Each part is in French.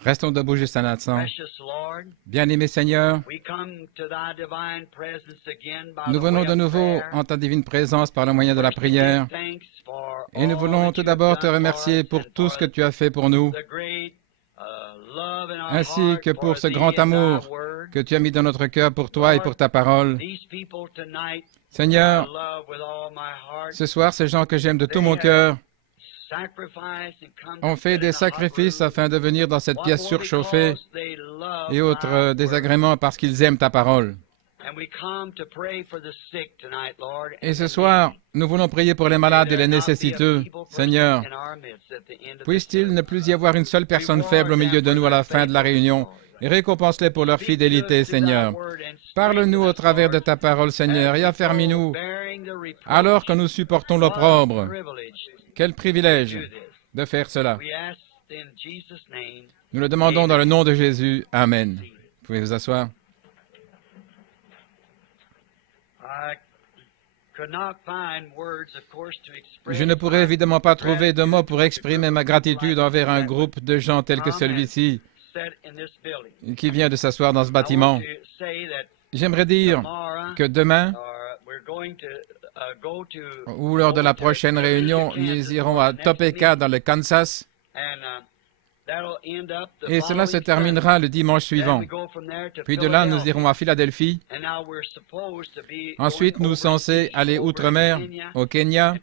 Restons debout juste un instant. Bien-aimé Seigneur, nous venons de nouveau en ta divine présence par le moyen de la prière. Et nous voulons tout d'abord te remercier pour tout ce que tu as fait pour nous, ainsi que pour ce grand amour que tu as mis dans notre cœur pour toi et pour ta parole. Seigneur, ce soir, ces gens que j'aime de tout mon cœur ont fait des sacrifices afin de venir dans cette pièce surchauffée et autres désagréments parce qu'ils aiment ta parole. Et ce soir, nous voulons prier pour les malades et les nécessiteux. Seigneur, puisse-t-il ne plus y avoir une seule personne faible au milieu de nous à la fin de la réunion, et récompense-les pour leur fidélité, Seigneur. Parle-nous au travers de ta parole, Seigneur, et affermis-nous alors que nous supportons l'opprobre. Quel privilège de faire cela. Nous le demandons dans le nom de Jésus. Amen. Vous pouvez vous asseoir. Je ne pourrais évidemment pas trouver de mots pour exprimer ma gratitude envers un groupe de gens tels que celui-ci qui vient de s'asseoir dans ce bâtiment. J'aimerais dire que demain, ou lors de la prochaine réunion, nous irons à Topeka dans le Kansas, et cela se terminera le dimanche suivant. Puis de là, nous irons à Philadelphie. Ensuite, nous sommes censés aller outre-mer, au Kenya,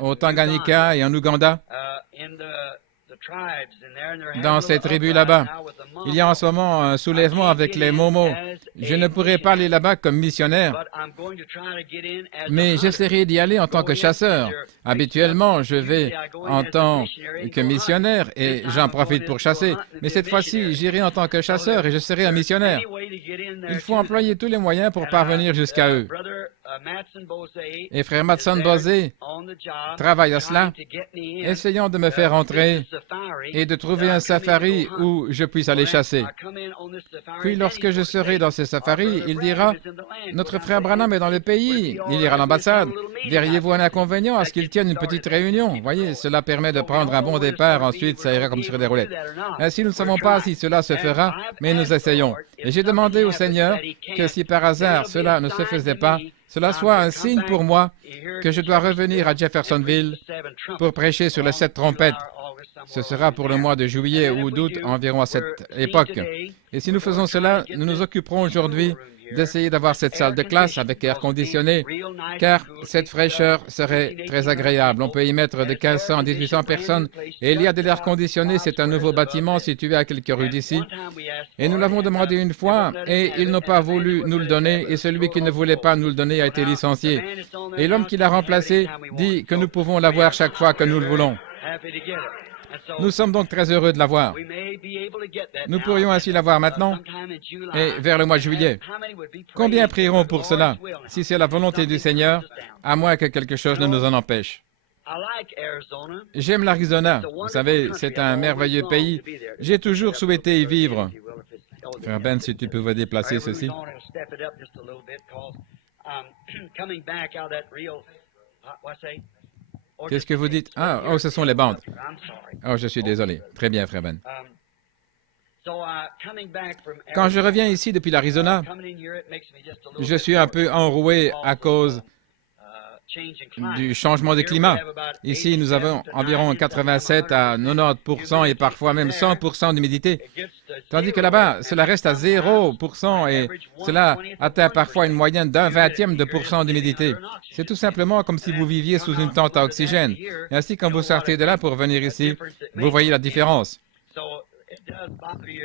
au Tanganyika et en Ouganda. Dans ces tribus là-bas, il y a en ce moment un soulèvement avec les Momos. Je ne pourrai pas aller là-bas comme missionnaire, mais j'essaierai d'y aller en tant que chasseur. Habituellement, je vais en tant que missionnaire et j'en profite pour chasser. Mais cette fois-ci, j'irai en tant que chasseur et je serai un missionnaire. Il faut employer tous les moyens pour parvenir jusqu'à eux. Et frère Matson Bosé travaille à cela. Essayons de me faire entrer et de trouver un safari où je puisse aller chasser. Puis lorsque je serai dans ce safari, il dira « Notre frère Branham est dans le pays. » Il ira à l'ambassade. Verriez-vous un inconvénient à ce qu'il tienne une petite réunion? Voyez, cela permet de prendre un bon départ. Ensuite, ça ira comme sur des roulettes. Ainsi, nous ne savons pas si cela se fera, mais nous essayons. Et j'ai demandé au Seigneur que si par hasard cela ne se faisait pas, cela soit un signe pour moi que je dois revenir à Jeffersonville pour prêcher sur les 7 trompettes. Ce sera pour le mois de juillet ou d'août, environ à cette époque. Et si nous faisons cela, nous nous occuperons aujourd'hui d'essayer d'avoir cette salle de classe avec air conditionné, car cette fraîcheur serait très agréable. On peut y mettre de 1500 à 1800 personnes, et il y a de l'air conditionné. C'est un nouveau bâtiment situé à quelques rues d'ici. Et nous l'avons demandé une fois, et ils n'ont pas voulu nous le donner, et celui qui ne voulait pas nous le donner a été licencié. Et l'homme qui l'a remplacé dit que nous pouvons l'avoir chaque fois que nous le voulons. Nous sommes donc très heureux de l'avoir. Nous pourrions ainsi l'avoir maintenant et vers le mois de juillet. Combien prieront pour cela, si c'est la volonté du Seigneur, à moins que quelque chose ne nous en empêche? J'aime l'Arizona. Vous savez, c'est un merveilleux pays. J'ai toujours souhaité y vivre. Frère Ben, si tu pouvais déplacer ceci. Qu'est-ce que vous dites? Ah, oh, ce sont les bandes. Oh, je suis désolé. Très bien, frère Ben. Quand je reviens ici depuis l'Arizona, je suis un peu enroué à cause du changement de climat. Ici, nous avons environ 87 à 90% et parfois même 100% d'humidité. Tandis que là-bas, cela reste à 0% et cela atteint parfois une moyenne d'un 20e de % d'humidité. C'est tout simplement comme si vous viviez sous une tente à oxygène. Et ainsi, quand vous sortez de là pour venir ici, vous voyez la différence.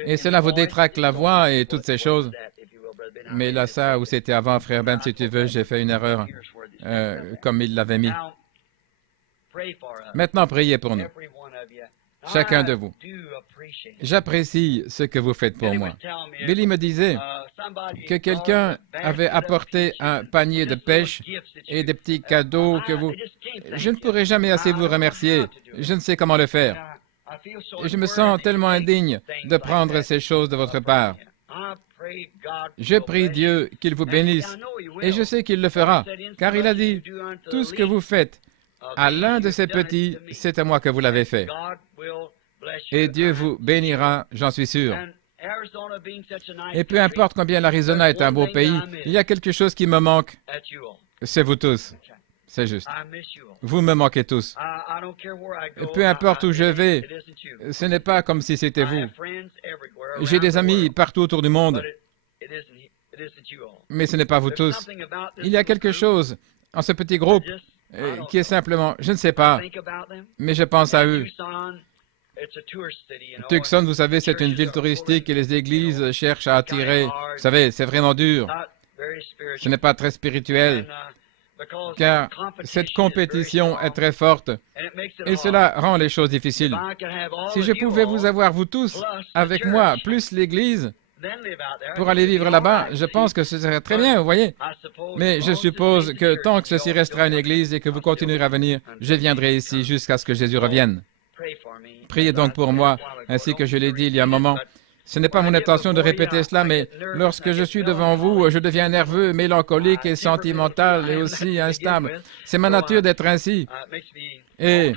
Et cela vous détraque la voix et toutes ces choses. Mais là, ça, où c'était avant, frère Ben, si tu veux, j'ai fait une erreur, comme il l'avait mis. Maintenant, priez pour nous. Chacun de vous. J'apprécie ce que vous faites pour moi. Billy me disait que quelqu'un avait apporté un panier de pêche et des petits cadeaux que vous... Je ne pourrai jamais assez vous remercier. Je ne sais comment le faire. Et je me sens tellement indigne de prendre ces choses de votre part. Je prie Dieu qu'il vous bénisse, et je sais qu'il le fera, car il a dit, tout ce que vous faites à l'un de ces petits, c'est à moi que vous l'avez fait. Et Dieu vous bénira, j'en suis sûr. Et peu importe combien l'Arizona est un beau pays, il y a quelque chose qui me manque. C'est vous tous. C'est juste. Vous me manquez tous. Peu importe où je vais, ce n'est pas comme si c'était vous. J'ai des amis partout autour du monde, mais ce n'est pas vous tous. Il y a quelque chose en ce petit groupe qui est simplement, je ne sais pas, mais je pense à eux. Tucson, vous savez, c'est une ville touristique et les églises cherchent à attirer. Vous savez, c'est vraiment dur. Ce n'est pas très spirituel, car cette compétition est très forte et cela rend les choses difficiles. Si je pouvais vous avoir, vous tous, avec moi, plus l'Église, pour aller vivre là-bas, je pense que ce serait très bien, vous voyez. Mais je suppose que tant que ceci restera une Église et que vous continuerez à venir, je viendrai ici jusqu'à ce que Jésus revienne. Priez donc pour moi, ainsi que je l'ai dit il y a un moment. Ce n'est pas mon intention de répéter cela, mais lorsque je suis devant vous, je deviens nerveux, mélancolique et sentimental et aussi instable. C'est ma nature d'être ainsi. Et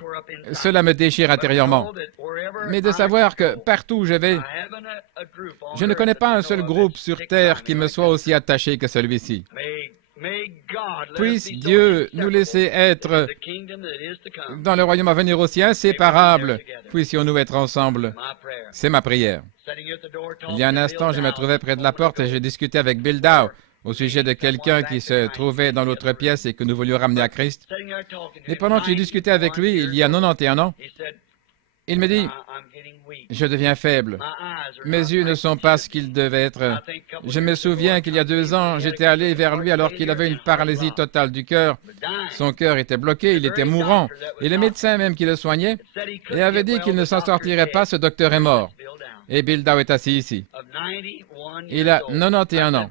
cela me déchire intérieurement. Mais de savoir que partout où je vais, je ne connais pas un seul groupe sur Terre qui me soit aussi attaché que celui-ci. Puisse Dieu nous laisser être dans le royaume à venir aussi inséparables. Puissions-nous être ensemble. C'est ma prière. Il y a un instant, je me trouvais près de la porte et j'ai discuté avec Bill Dow au sujet de quelqu'un qui se trouvait dans l'autre pièce et que nous voulions ramener à Christ. Et pendant que j'ai discuté avec lui, il y a 91 ans, il me dit, « Je deviens faible. Mes yeux ne sont pas ce qu'ils devaient être. Je me souviens qu'il y a 2 ans, j'étais allé vers lui alors qu'il avait une paralysie totale du cœur. Son cœur était bloqué, il était mourant. Et le médecin même qui le soignait et avait dit qu'il ne s'en sortirait pas, ce docteur est mort. Et Bill Dow est assis ici. Il a 91 ans.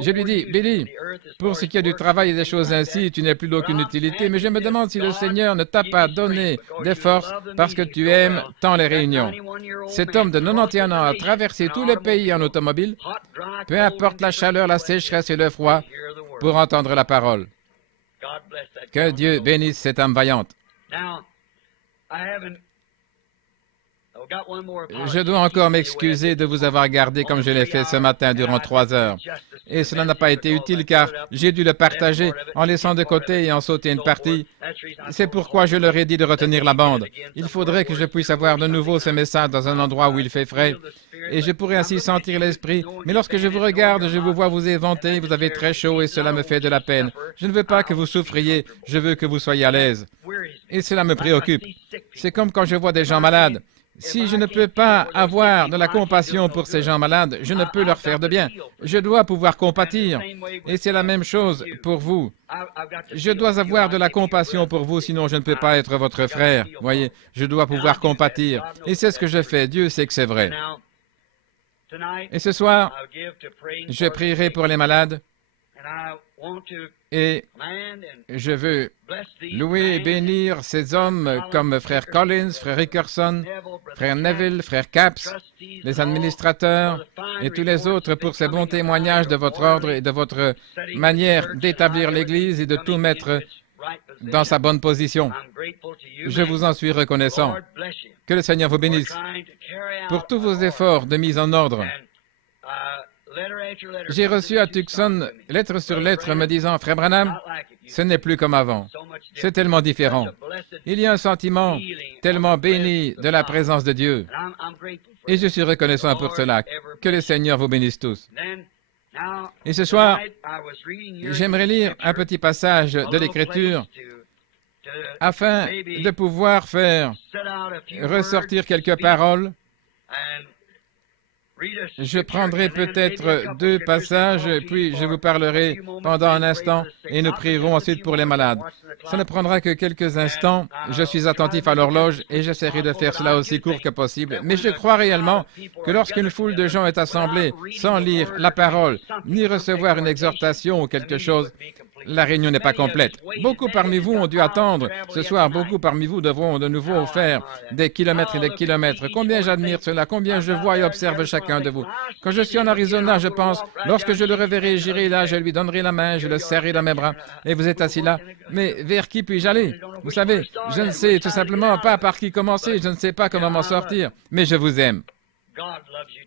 Je lui dis, Billy, pour ce qui est du travail et des choses ainsi, tu n'es plus d'aucune utilité, mais je me demande si le Seigneur ne t'a pas donné des forces parce que tu aimes tant les réunions. Cet homme de 91 ans a traversé tous les pays en automobile, peu importe la chaleur, la sécheresse et le froid, pour entendre la parole. Que Dieu bénisse cette âme vaillante. Je dois encore m'excuser de vous avoir gardé comme je l'ai fait ce matin durant 3 heures. Et cela n'a pas été utile car j'ai dû le partager en laissant de côté et en sauter une partie. C'est pourquoi je leur ai dit de retenir la bande. Il faudrait que je puisse avoir de nouveau ce message dans un endroit où il fait frais. Et je pourrais ainsi sentir l'esprit. Mais lorsque je vous regarde, je vous vois vous éventer, vous avez très chaud et cela me fait de la peine. Je ne veux pas que vous souffriez, je veux que vous soyez à l'aise. Et cela me préoccupe. C'est comme quand je vois des gens malades. Si je ne peux pas avoir de la compassion pour ces gens malades, je ne peux leur faire de bien. Je dois pouvoir compatir. Et c'est la même chose pour vous. Je dois avoir de la compassion pour vous, sinon je ne peux pas être votre frère. Voyez, je dois pouvoir compatir. Et c'est ce que je fais. Dieu sait que c'est vrai. Et ce soir, je prierai pour les malades. Et je veux louer et bénir ces hommes comme Frère Collins, Frère Rickerson, Frère Neville, Frère Capps, les administrateurs et tous les autres pour ces bons témoignages de votre ordre et de votre manière d'établir l'Église et de tout mettre dans sa bonne position. Je vous en suis reconnaissant. Que le Seigneur vous bénisse pour tous vos efforts de mise en ordre. J'ai reçu à Tucson lettre sur lettre me disant, Frère Branham, ce n'est plus comme avant. C'est tellement différent. Il y a un sentiment tellement béni de la présence de Dieu. Et je suis reconnaissant pour cela. Que le Seigneur vous bénisse tous. Et ce soir, j'aimerais lire un petit passage de l'Écriture afin de pouvoir faire ressortir quelques paroles. Je prendrai peut-être 2 passages, puis je vous parlerai pendant un instant et nous prierons ensuite pour les malades. Ça ne prendra que quelques instants. Je suis attentif à l'horloge et j'essaierai de faire cela aussi court que possible. Mais je crois réellement que lorsqu'une foule de gens est assemblée sans lire la parole, ni recevoir une exhortation ou quelque chose, La réunion n'est pas complète. Beaucoup parmi vous ont dû attendre. Ce soir, beaucoup parmi vous devront de nouveau faire des kilomètres et des kilomètres. Combien j'admire cela, combien je vois et observe chacun de vous. Quand je suis en Arizona, je pense, lorsque je le reverrai, j'irai là, je lui donnerai la main, je le serrerai dans mes bras. Et vous êtes assis là. Mais vers qui puis-je aller? Vous savez, je ne sais tout simplement pas par qui commencer, je ne sais pas comment m'en sortir. Mais je vous aime.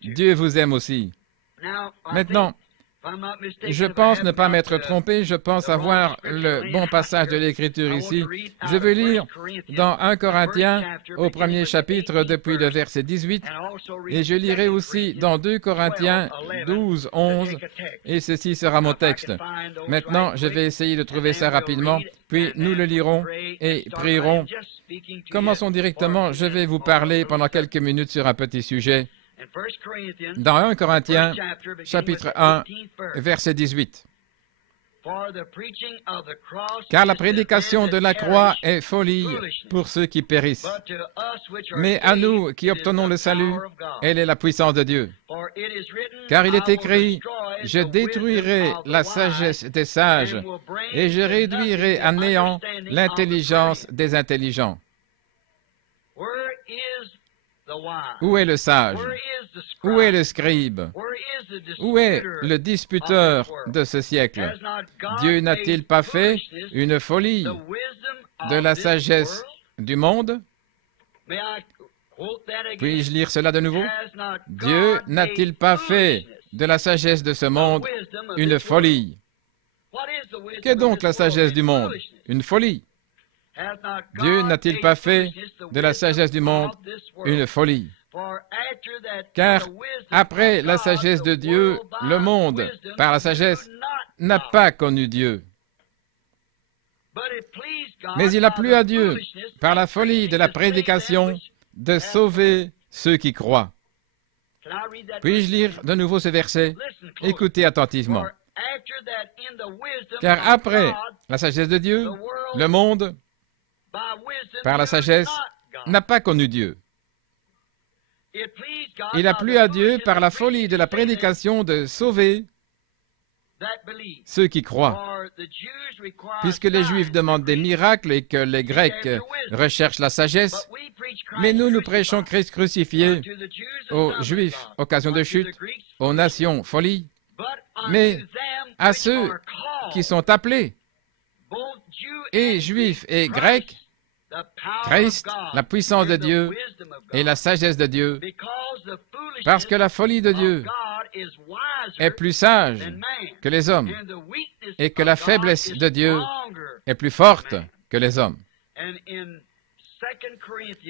Dieu vous aime aussi. Maintenant, je pense ne pas m'être trompé, je pense avoir le bon passage de l'Écriture ici. Je veux lire dans 1 Corinthiens, au premier chapitre, depuis le verset 18, et je lirai aussi dans 2 Corinthiens 12, 11, et ceci sera mon texte. Maintenant, je vais essayer de trouver ça rapidement, puis nous le lirons et prierons. Commençons directement, je vais vous parler pendant quelques minutes sur un petit sujet. Dans 1 Corinthiens, chapitre 1, verset 18. Car la prédication de la croix est folie pour ceux qui périssent. Mais à nous qui obtenons le salut, elle est la puissance de Dieu. Car il est écrit, je détruirai la sagesse des sages et je réduirai à néant l'intelligence des intelligents. Où est le sage? Où est le scribe? Où est le disputeur de ce siècle? Dieu n'a-t-il pas fait une folie de la sagesse du monde? Puis-je lire cela de nouveau? Dieu n'a-t-il pas fait de la sagesse de ce monde une folie? Qu'est donc la sagesse du monde? Une folie. Dieu n'a-t-il pas fait de la sagesse du monde une folie? Car après la sagesse de Dieu, le monde, par la sagesse, n'a pas connu Dieu. Mais il a plu à Dieu, par la folie de la prédication, de sauver ceux qui croient. Puis-je lire de nouveau ce verset? Écoutez attentivement. Car après la sagesse de Dieu, le monde, par la sagesse, n'a pas connu Dieu. Il a plu à Dieu par la folie de la prédication de sauver ceux qui croient. Puisque les Juifs demandent des miracles et que les Grecs recherchent la sagesse, mais nous prêchons Christ crucifié aux Juifs, occasion de chute, aux nations, folie, mais à ceux qui sont appelés, et Juifs et Grecs, Christ, la puissance de Dieu et la sagesse de Dieu, parce que la folie de Dieu est plus sage que les hommes et que la faiblesse de Dieu est plus forte que les hommes.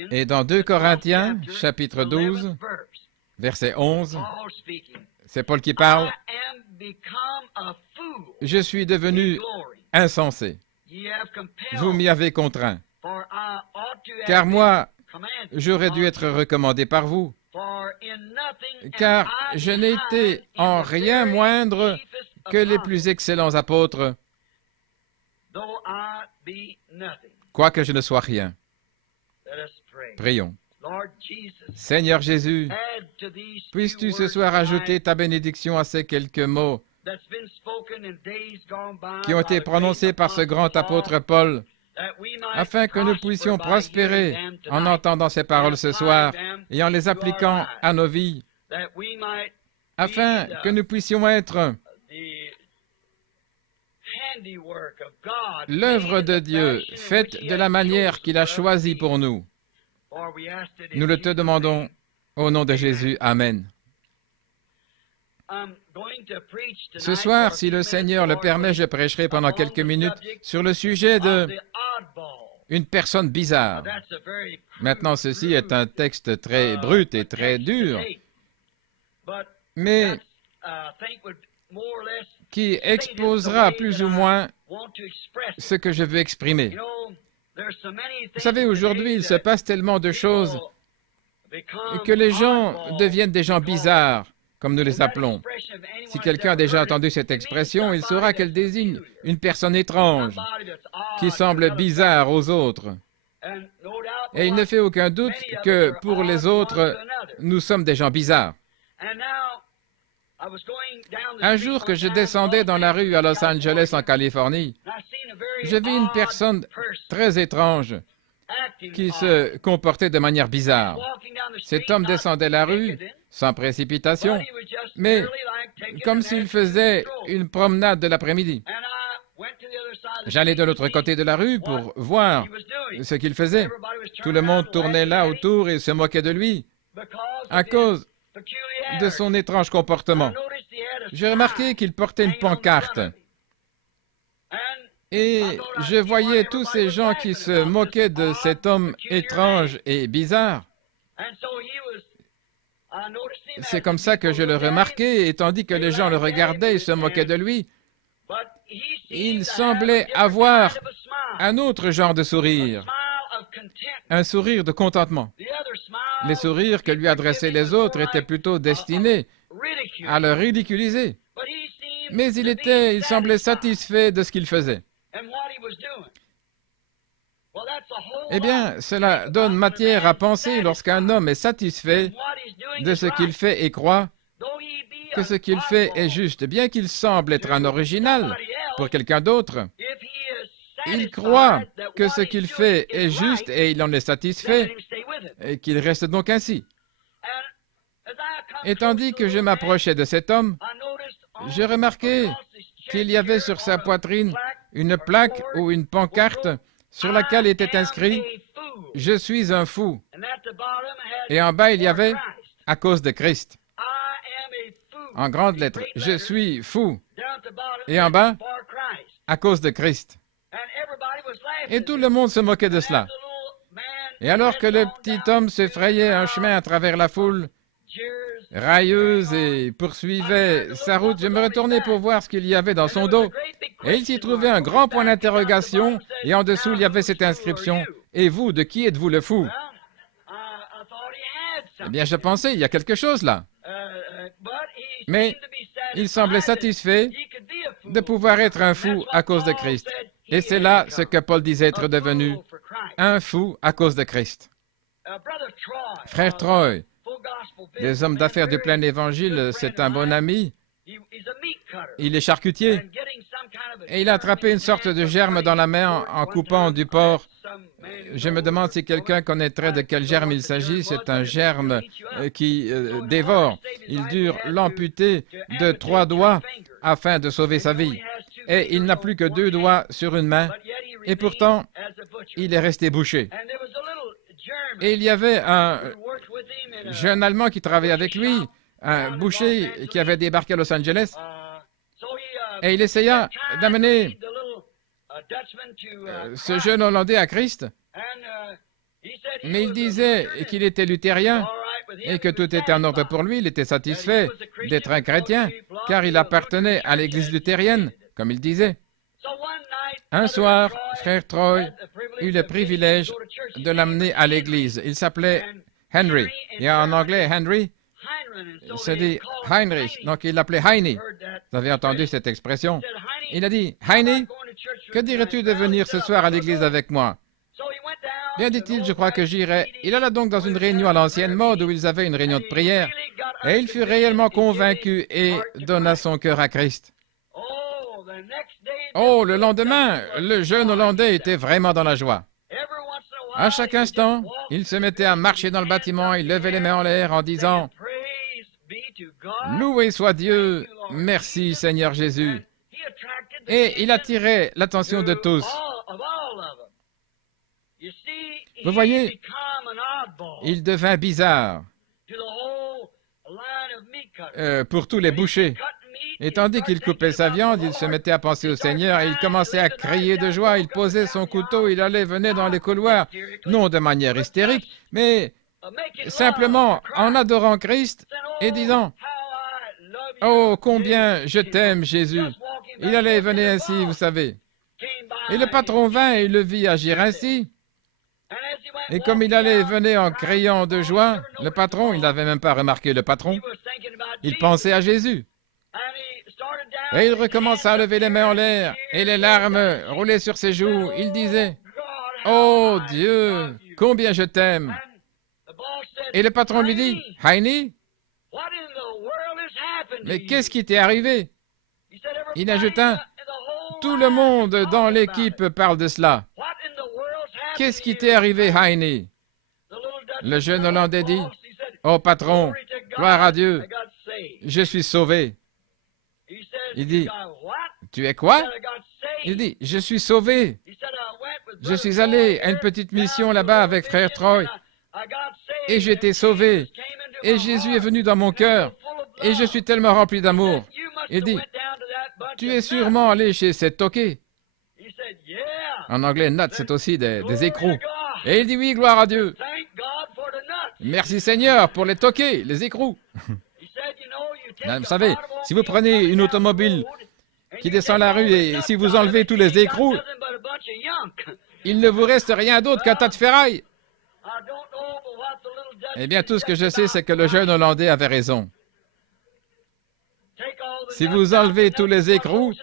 Et dans 2 Corinthiens, chapitre 12, verset 11, c'est Paul qui parle, « Je suis devenu insensé. Vous m'y avez contraint. Car moi, j'aurais dû être recommandé par vous, car je n'ai été en rien moindre que les plus excellents apôtres, quoique je ne sois rien. » Prions. Seigneur Jésus, puisses-tu ce soir ajouter ta bénédiction à ces quelques mots qui ont été prononcés par ce grand apôtre Paul, afin que nous puissions prospérer en entendant ces paroles ce soir et en les appliquant à nos vies, afin que nous puissions être l'œuvre de Dieu faite de la manière qu'il a choisie pour nous. Nous le te demandons au nom de Jésus. Amen. Ce soir, si le Seigneur le permet, je prêcherai pendant quelques minutes sur le sujet de une personne bizarre. Maintenant, ceci est un texte très brut et très dur, mais qui exposera plus ou moins ce que je veux exprimer. Vous savez, aujourd'hui, il se passe tellement de choses que les gens deviennent des gens bizarres, comme nous les appelons. Si quelqu'un a déjà entendu cette expression, il saura qu'elle désigne une personne étrange, qui semble bizarre aux autres. Et il ne fait aucun doute que pour les autres, nous sommes des gens bizarres. Un jour que je descendais dans la rue à Los Angeles, en Californie, je vis une personne très étrange qui se comportait de manière bizarre. Cet homme descendait la rue sans précipitation, mais comme s'il faisait une promenade de l'après-midi. J'allais de l'autre côté de la rue pour voir ce qu'il faisait. Tout le monde tournait là autour et se moquait de lui à cause de son étrange comportement. J'ai remarqué qu'il portait une pancarte. Et je voyais tous ces gens qui se moquaient de cet homme étrange et bizarre. C'est comme ça que je le remarquais, et tandis que les gens le regardaient et se moquaient de lui, il semblait avoir un autre genre de sourire, un sourire de contentement. Les sourires que lui adressaient les autres étaient plutôt destinés à le ridiculiser. Mais il semblait satisfait de ce qu'il faisait. Eh bien, cela donne matière à penser lorsqu'un homme est satisfait de ce qu'il fait et croit que ce qu'il fait est juste, bien qu'il semble être un original pour quelqu'un d'autre. Il croit que ce qu'il fait est juste et il en est satisfait et qu'il reste donc ainsi. Et tandis que je m'approchais de cet homme, j'ai remarqué qu'il y avait sur sa poitrine une plaque ou une pancarte sur laquelle était inscrit « Je suis un fou ». Et en bas, il y avait « À cause de Christ ». En grandes lettres, « Je suis fou ». Et en bas, « À cause de Christ ». Et tout le monde se moquait de cela. Et alors que le petit homme se frayait un chemin à travers la foule, railleuse et poursuivait sa route, je me retournai pour voir ce qu'il y avait dans son dos. Et il s'y trouvait un grand point d'interrogation, et en dessous, il y avait cette inscription. « Et vous, de qui êtes-vous le fou? » Eh bien, je pensais, il y a quelque chose là. Mais il semblait satisfait de pouvoir être un fou à cause de Christ. Et c'est là ce que Paul disait être devenu, un fou à cause de Christ. Frère Troy, les hommes d'affaires du plein évangile, c'est un bon ami. Il est charcutier. Et il a attrapé une sorte de germe dans la main en coupant du porc. Je me demande si quelqu'un connaîtrait de quel germe il s'agit. C'est un germe qui dévore. Il dure l'amputer de 3 doigts afin de sauver sa vie. Et il n'a plus que 2 doigts sur une main. Et pourtant, il est resté bouché. Et il y avait un jeune Allemand qui travaillait avec lui, un boucher qui avait débarqué à Los Angeles. Et il essaya d'amener ce jeune Hollandais à Christ. Mais il disait qu'il était luthérien et que tout était en ordre pour lui. Il était satisfait d'être un chrétien, car il appartenait à l'église luthérienne, comme il disait. Un soir, frère Troy eut le privilège de l'amener à l'église. Il s'appelait Henry. Et en anglais, Henry, c'est dit Heinrich. Donc il l'appelait Heini. Vous avez entendu cette expression? Il a dit, Heini, que dirais-tu de venir ce soir à l'église avec moi? Bien, dit-il, je crois que j'irai. Il alla donc dans une réunion à l'ancienne mode où ils avaient une réunion de prière. Et il fut réellement convaincu et donna son cœur à Christ. Oh, le lendemain, le jeune Hollandais était vraiment dans la joie. À chaque instant, il se mettait à marcher dans le bâtiment, il levait les mains en l'air en disant « Loué soit Dieu, merci Seigneur Jésus ». Et il attirait l'attention de tous. Vous voyez, il devint bizarre pour tous les bouchers. Et tandis qu'il coupait sa viande, il se mettait à penser au Seigneur et il commençait à crier de joie. Il posait son couteau, il allait, venait dans les couloirs, non de manière hystérique, mais simplement en adorant Christ et disant « Oh, combien je t'aime, Jésus !» Il allait et venait ainsi, vous savez. Et le patron vint et il le vit agir ainsi. Et comme il allait et venait en criant de joie, le patron, il n'avait même pas remarqué le patron, il pensait à Jésus. Et il recommença à lever les mains en l'air, et les larmes roulaient sur ses joues. Il disait, « Oh Dieu, combien je t'aime !» Et le patron lui dit, « Heini, Mais qu'est-ce qui t'est arrivé? Il ajouta, tout le monde dans l'équipe parle de cela. Qu'est-ce qui t'est arrivé, Heine? Le jeune Hollandais dit, oh patron, gloire à Dieu, je suis sauvé. Il dit, tu es quoi? Il dit, je suis sauvé. Je suis allé à une petite mission là-bas avec frère Troy et j'ai été sauvé. Et Jésus est venu dans mon cœur et je suis tellement rempli d'amour. Il dit, tu es sûrement allé chez cette toquée. En anglais, nuts, c'est aussi des écrous. Et il dit, oui, gloire à Dieu. Merci Seigneur pour les toqués, les écrous. Vous savez, si vous prenez une automobile qui descend la rue et si vous enlevez tous les écrous, il ne vous reste rien d'autre qu'un tas de ferraille. Eh bien, tout ce que je sais, c'est que le jeune Hollandais avait raison. Si vous enlevez tous les écrous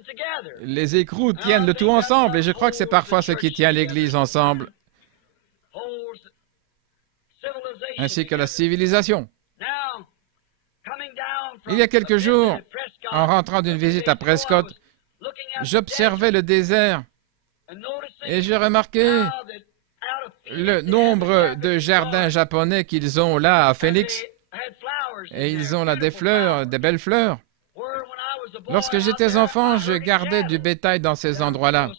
tiennent le tout ensemble. Et je crois que c'est parfois ce qui tient l'Église ensemble, ainsi que la civilisation. Il y a quelques jours, en rentrant d'une visite à Prescott, j'observais le désert et j'ai remarqué le nombre de jardins japonais qu'ils ont là à Phoenix. Et ils ont là des fleurs, des belles fleurs. Lorsque j'étais enfant, je gardais du bétail dans ces endroits-là.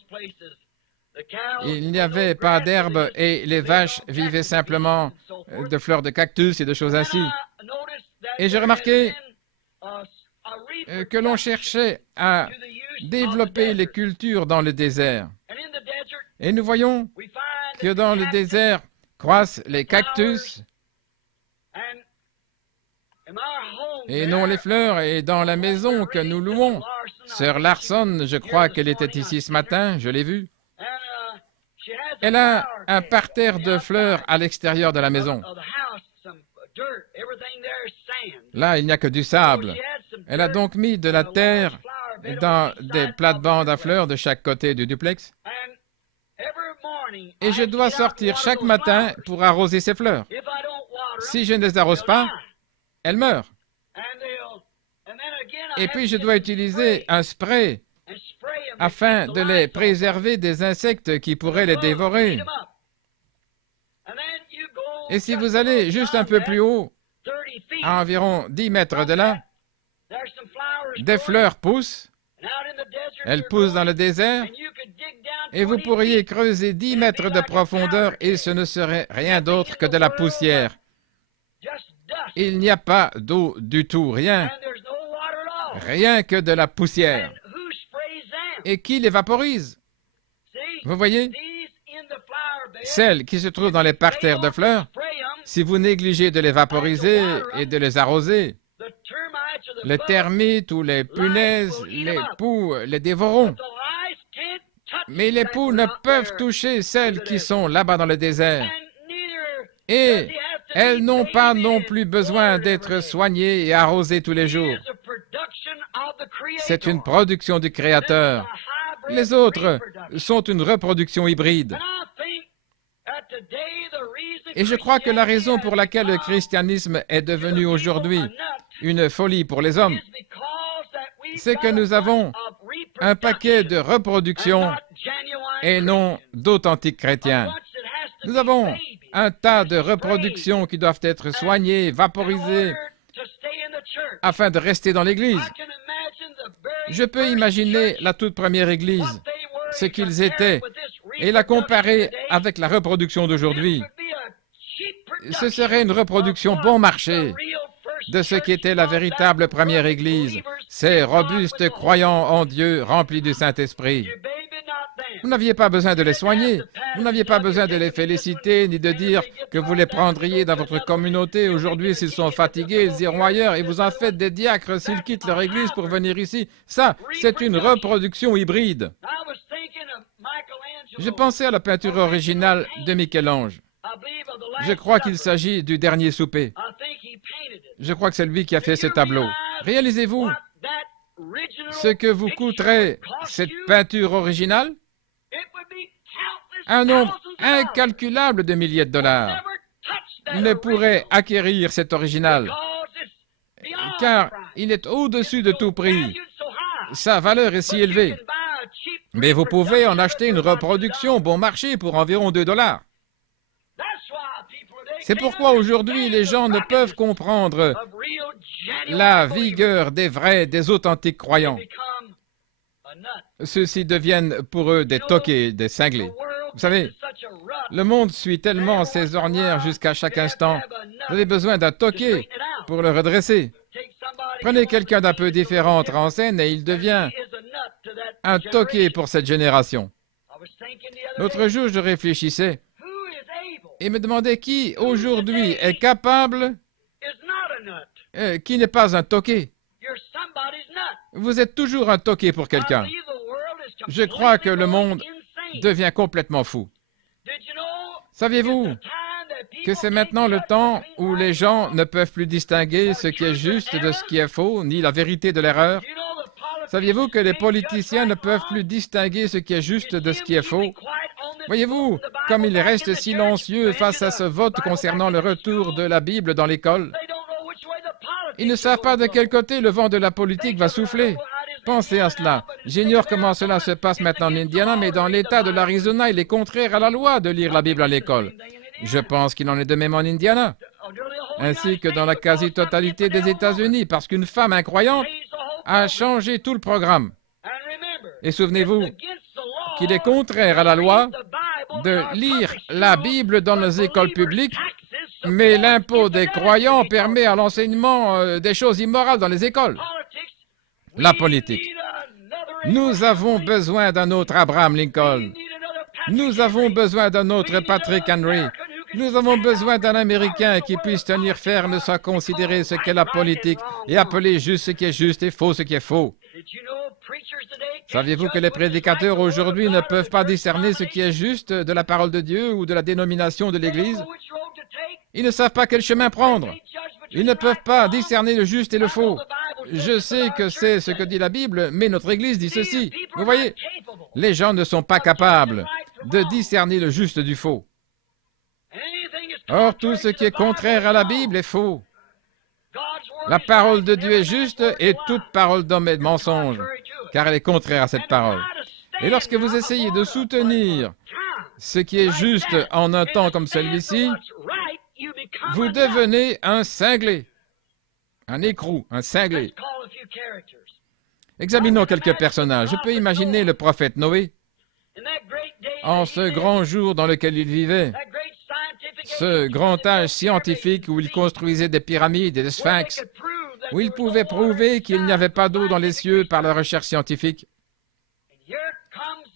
Il n'y avait pas d'herbe et les vaches vivaient simplement de fleurs de cactus et de choses ainsi. Et j'ai remarqué que l'on cherchait à développer les cultures dans le désert. Et nous voyons que dans le désert croissent les cactus et non les fleurs. Et dans la maison que nous louons, Sœur Larson, je crois qu'elle était ici ce matin, je l'ai vue. Elle a un parterre de fleurs à l'extérieur de la maison. Là, il n'y a que du sable. Elle a donc mis de la terre dans des plates-bandes à fleurs de chaque côté du duplex. Et je dois sortir chaque matin pour arroser ces fleurs. Si je ne les arrose pas, elles meurent. Et puis je dois utiliser un spray afin de les préserver des insectes qui pourraient les dévorer. Et si vous allez juste un peu plus haut, à environ 10 mètres de là, des fleurs poussent. Elles poussent dans le désert et vous pourriez creuser 10 mètres de profondeur et ce ne serait rien d'autre que de la poussière. Il n'y a pas d'eau du tout, rien. Rien que de la poussière. Et qui les vaporise? Vous voyez? Celles qui se trouvent dans les parterres de fleurs, si vous négligez de les vaporiser et de les arroser, les termites ou les punaises, les poux les dévoreront. Mais les poux ne peuvent toucher celles qui sont là-bas dans le désert. Et elles n'ont pas non plus besoin d'être soignées et arrosées tous les jours. C'est une production du Créateur. Les autres sont une reproduction hybride. Et je crois que la raison pour laquelle le christianisme est devenu aujourd'hui une folie pour les hommes, c'est que nous avons un paquet de reproductions et non d'authentiques chrétiens. Nous avons un tas de reproductions qui doivent être soignées, vaporisées, afin de rester dans l'Église. Je peux imaginer la toute première Église, ce qu'ils étaient, et la comparer avec la reproduction d'aujourd'hui. Ce serait une reproduction bon marché de ce qui était la véritable première Église, ces robustes croyants en Dieu remplis du Saint-Esprit. Vous n'aviez pas besoin de les soigner, vous n'aviez pas besoin de les féliciter, ni de dire que vous les prendriez dans votre communauté. Aujourd'hui, s'ils sont fatigués, ils iront ailleurs, et vous en faites des diacres s'ils quittent leur Église pour venir ici. Ça, c'est une reproduction hybride. J'ai pensé à la peinture originale de Michel-Ange. Je crois qu'il s'agit du Dernier souper. Je crois que c'est lui qui a fait ce tableau. Réalisez-vous ce que vous coûterait cette peinture originale? Un nombre incalculable de milliers de dollars ne pourrait acquérir cet original, car Il est au-dessus de tout prix. Sa valeur est si élevée. Mais vous pouvez en acheter une reproduction bon marché pour environ 2 $. C'est pourquoi aujourd'hui les gens ne peuvent comprendre la vigueur des vrais, des authentiques croyants. Ceux-ci deviennent pour eux des toqués, des cinglés. Vous savez, le monde suit tellement ses ornières jusqu'à chaque instant. Vous avez besoin d'un toqué pour le redresser. Prenez quelqu'un d'un peu différent entre en scène et il devient un toqué pour cette génération. L'autre jour, je réfléchissais et me demandais qui aujourd'hui est capable, qui n'est pas un toqué. Vous êtes toujours un toqué pour quelqu'un. Je crois que le monde devient complètement fou. Saviez-vous que c'est maintenant le temps où les gens ne peuvent plus distinguer ce qui est juste de ce qui est faux, ni la vérité de l'erreur? Saviez-vous que les politiciens ne peuvent plus distinguer ce qui est juste de ce qui est faux? Voyez-vous, comme ils restent silencieux face à ce vote concernant le retour de la Bible dans l'école. Ils ne savent pas de quel côté le vent de la politique va souffler. Pensez à cela. J'ignore comment cela se passe maintenant en Indiana, mais dans l'État de l'Arizona, il est contraire à la loi de lire la Bible à l'école. Je pense qu'il en est de même en Indiana, ainsi que dans la quasi-totalité des États-Unis, parce qu'une femme incroyante a changé tout le programme. Et souvenez-vous qu'il est contraire à la loi de lire la Bible dans les écoles publiques, mais l'impôt des croyants permet à l'enseignement des choses immorales dans les écoles. La politique. Nous avons besoin d'un autre Abraham Lincoln. Nous avons besoin d'un autre Patrick Henry. Nous avons besoin d'un Américain qui puisse tenir ferme sans considérer ce qu'est la politique et appeler juste ce qui est juste et faux ce qui est faux. Saviez-vous que les prédicateurs aujourd'hui ne peuvent pas discerner ce qui est juste de la parole de Dieu ou de la dénomination de l'Église? Ils ne savent pas quel chemin prendre. Ils ne peuvent pas discerner le juste et le faux. Je sais que c'est ce que dit la Bible, mais notre Église dit ceci. Vous voyez, les gens ne sont pas capables de discerner le juste du faux. Or, tout ce qui est contraire à la Bible est faux. La parole de Dieu est juste et toute parole d'homme est mensonge, car elle est contraire à cette parole. Et lorsque vous essayez de soutenir ce qui est juste en un temps comme celui-ci, vous devenez un cinglé, un écrou, un cinglé. Examinons quelques personnages. Je peux imaginer le prophète Noé, en ce grand jour dans lequel il vivait, ce grand âge scientifique où il construisait des pyramides et des sphinx, où il pouvait prouver qu'il n'y avait pas d'eau dans les cieux par la recherche scientifique.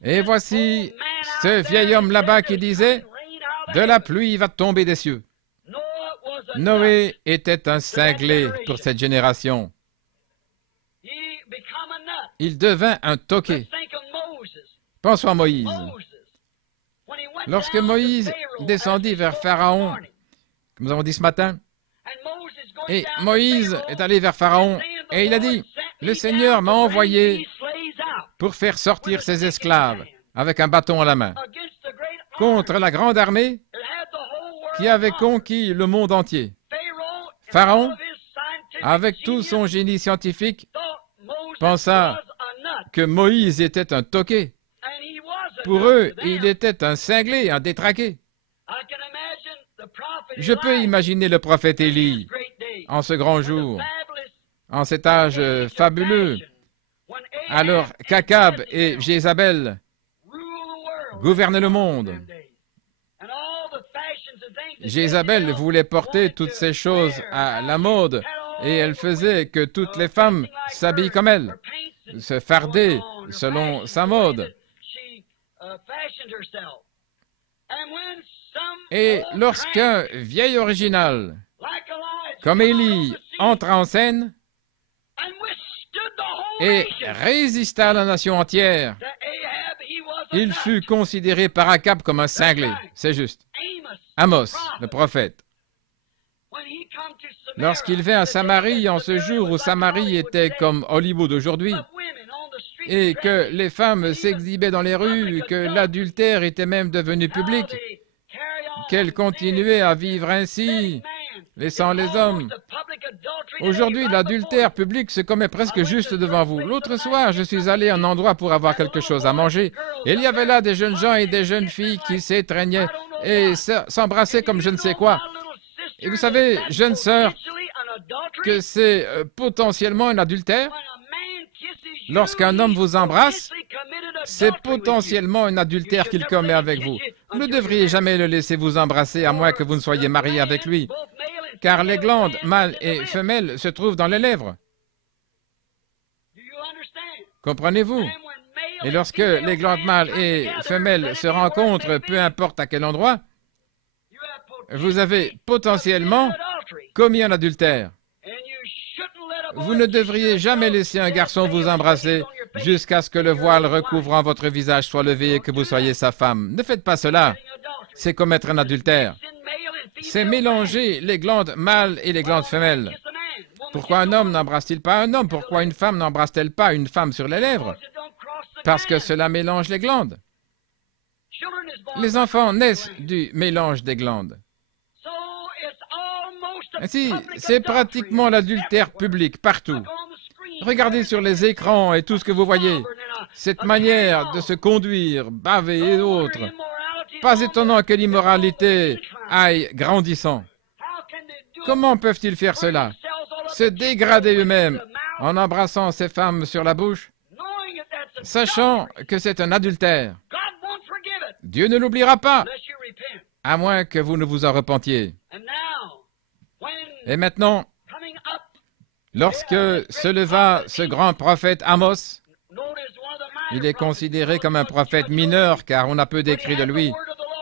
Et voici ce vieil homme là-bas qui disait « De la pluie va tomber des cieux ». Noé était un cinglé pour cette génération. Il devint un toqué. Pensons à Moïse. Lorsque Moïse descendit vers Pharaon, comme nous avons dit ce matin, et Moïse est allé vers Pharaon, et il a dit, « Le Seigneur m'a envoyé pour faire sortir ses esclaves avec un bâton à la main, contre la grande armée qui avait conquis le monde entier. » Pharaon, avec tout son génie scientifique, pensa que Moïse était un toqué. Pour eux, il était un cinglé, un détraqué. Je peux imaginer le prophète Élie en ce grand jour, en cet âge fabuleux, alors qu'Akab et Jézabel gouvernent le monde. Jézabel voulait porter toutes ces choses à la mode et elle faisait que toutes les femmes s'habillent comme elle, se farder selon sa mode. Et lorsqu'un vieil original, comme Élie, entre en scène et résista à la nation entière, il fut considéré par Akab comme un cinglé. C'est juste. Amos, le prophète, lorsqu'il vint à Samarie en ce jour où Samarie était comme Hollywood aujourd'hui, et que les femmes s'exhibaient dans les rues, que l'adultère était même devenu public, qu'elles continuaient à vivre ainsi, laissant les hommes Aujourd'hui, l'adultère public se commet presque juste devant vous. L'autre soir, je suis allé à un endroit pour avoir quelque chose à manger. Et il y avait là des jeunes gens et des jeunes filles qui s'étreignaient et s'embrassaient comme je ne sais quoi. Et vous savez, jeune sœur, que c'est potentiellement un adultère. Lorsqu'un homme vous embrasse, c'est potentiellement un adultère qu'il commet avec vous. Vous ne devriez jamais le laisser vous embrasser à moins que vous ne soyez marié avec lui, car les glandes mâles et femelles se trouvent dans les lèvres. Comprenez-vous? Et lorsque les glandes mâles et femelles se rencontrent, peu importe à quel endroit, vous avez potentiellement commis un adultère. Vous ne devriez jamais laisser un garçon vous embrasser jusqu'à ce que le voile recouvrant votre visage soit levé et que vous soyez sa femme. Ne faites pas cela. C'est commettre un adultère. C'est mélanger les glandes mâles et les glandes femelles. Pourquoi un homme n'embrasse-t-il pas un homme? Pourquoi une femme n'embrasse-t-elle pas une femme sur les lèvres? Parce que cela mélange les glandes. Les enfants naissent du mélange des glandes. Ainsi, c'est pratiquement l'adultère public partout. Regardez sur les écrans et tout ce que vous voyez. Cette manière de se conduire, baver et autres. Pas étonnant que l'immoralité aille grandissant. Comment peuvent-ils faire cela? Se dégrader eux-mêmes en embrassant ces femmes sur la bouche, sachant que c'est un adultère. Dieu ne l'oubliera pas, à moins que vous ne vous en repentiez. Et maintenant, lorsque se leva ce grand prophète Amos, il est considéré comme un prophète mineur, car on a peu d'écrits de lui,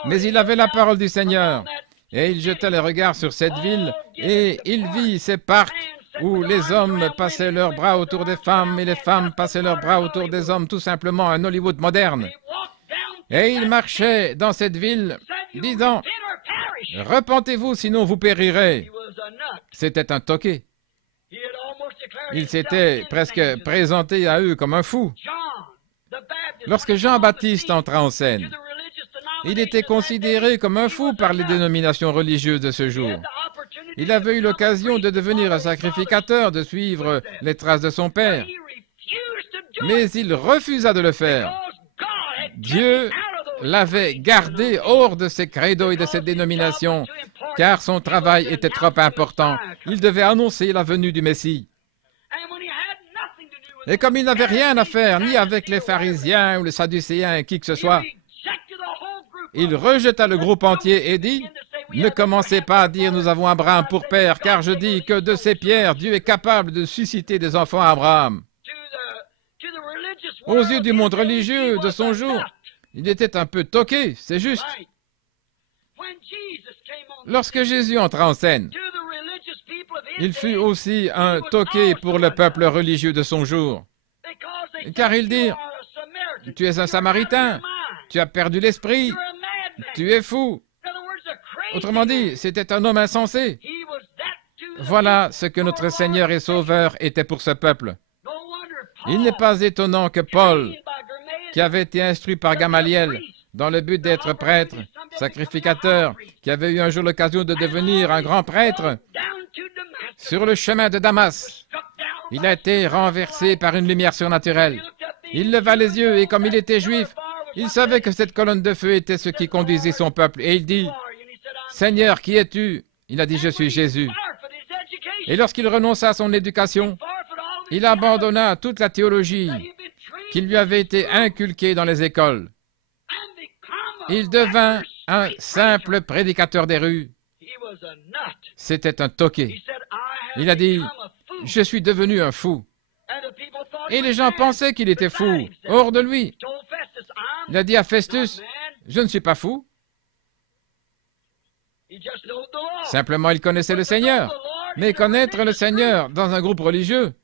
mais il avait la parole du Seigneur, et il jeta les regards sur cette ville, et il vit ces parcs où les hommes passaient leurs bras autour des femmes, et les femmes passaient leurs bras autour des hommes, tout simplement un Hollywood moderne. Et il marchait dans cette ville, disant, « Repentez-vous, sinon vous périrez. » C'était un toqué. Il s'était presque présenté à eux comme un fou. Lorsque Jean-Baptiste entra en scène, il était considéré comme un fou par les dénominations religieuses de ce jour. Il avait eu l'occasion de devenir un sacrificateur, de suivre les traces de son père. Mais il refusa de le faire. Dieu l'avait gardé hors de ses credos et de ses dénominations, car son travail était trop important. Il devait annoncer la venue du Messie. Et comme il n'avait rien à faire, ni avec les pharisiens ou les sadducéens, qui que ce soit, il rejeta le groupe entier et dit, « Ne commencez pas à dire, nous avons Abraham pour père, car je dis que de ces pierres, Dieu est capable de susciter des enfants à Abraham. » Aux yeux du monde religieux de son jour, il était un peu toqué, c'est juste. Lorsque Jésus entra en scène, il fut aussi un toqué pour le peuple religieux de son jour. Car ils dirent, « Tu es un Samaritain, tu as perdu l'esprit, tu es fou. » Autrement dit, c'était un homme insensé. Voilà ce que notre Seigneur et Sauveur était pour ce peuple. Il n'est pas étonnant que Paul, qui avait été instruit par Gamaliel dans le but d'être prêtre, sacrificateur, qui avait eu un jour l'occasion de devenir un grand prêtre, sur le chemin de Damas, il a été renversé par une lumière surnaturelle. Il leva les yeux et comme il était juif, il savait que cette colonne de feu était ce qui conduisait son peuple. Et il dit, « Seigneur, qui es-tu » Il a dit, « Je suis Jésus. » Et lorsqu'il renonça à son éducation, il abandonna toute la théologie qui lui avait été inculquée dans les écoles. Il devint un simple prédicateur des rues. C'était un toqué. Il a dit, « Je suis devenu un fou. » Et les gens pensaient qu'il était fou, hors de lui. Il a dit à Festus, « Je ne suis pas fou. » Simplement, il connaissait le Seigneur. Mais connaître le Seigneur dans un groupe religieux,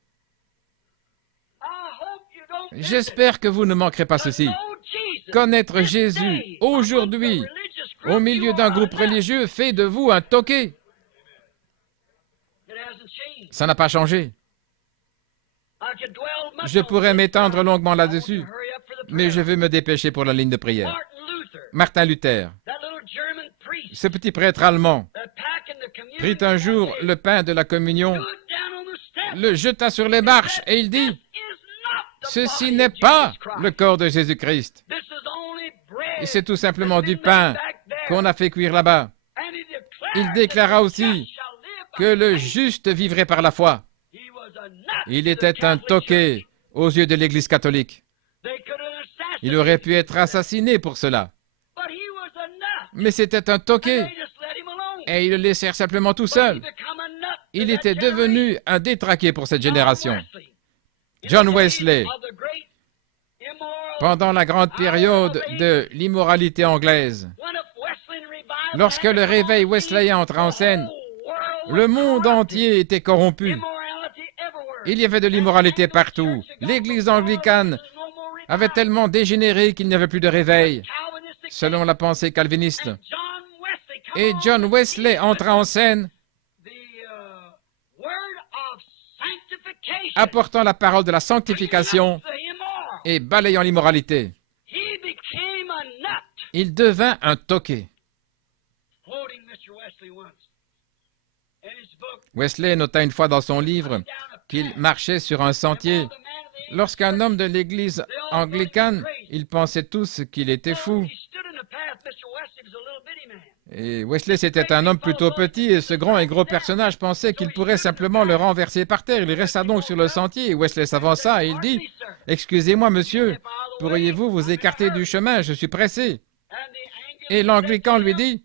j'espère que vous ne manquerez pas ceci. Connaître Jésus aujourd'hui, au milieu d'un groupe religieux, fait de vous un toqué. Ça n'a pas changé. Je pourrais m'étendre longuement là-dessus, mais je vais me dépêcher pour la ligne de prière. Martin Luther, ce petit prêtre allemand, prit un jour le pain de la communion le jeta sur les marches et il dit, « Ceci n'est pas le corps de Jésus-Christ. Et c'est tout simplement du pain qu'on a fait cuire là-bas. » Il déclara aussi que le juste vivrait par la foi. Il était un toqué aux yeux de l'Église catholique. Il aurait pu être assassiné pour cela. Mais c'était un toqué. Et ils le laissèrent simplement tout seul. Il était devenu un détraqué pour cette génération. John Wesley, pendant la grande période de l'immoralité anglaise, lorsque le réveil wesleyen entra en scène, le monde entier était corrompu. Il y avait de l'immoralité partout. L'Église anglicane avait tellement dégénéré qu'il n'y avait plus de réveil, selon la pensée calviniste. Et John Wesley entra en scène, apportant la parole de la sanctification et balayant l'immoralité. Il devint un toqué. Wesley nota une fois dans son livre qu'il marchait sur un sentier. Lorsqu'un homme de l'Église anglicane, ils pensaient tous qu'il était fou. Et Wesley, c'était un homme plutôt petit, et ce grand et gros personnage pensait qu'il pourrait simplement le renverser par terre. Il resta donc sur le sentier, et Wesley s'avança et il dit, « Excusez-moi, monsieur, pourriez-vous vous écarter du chemin? Je suis pressé. » Et l'Anglican lui dit,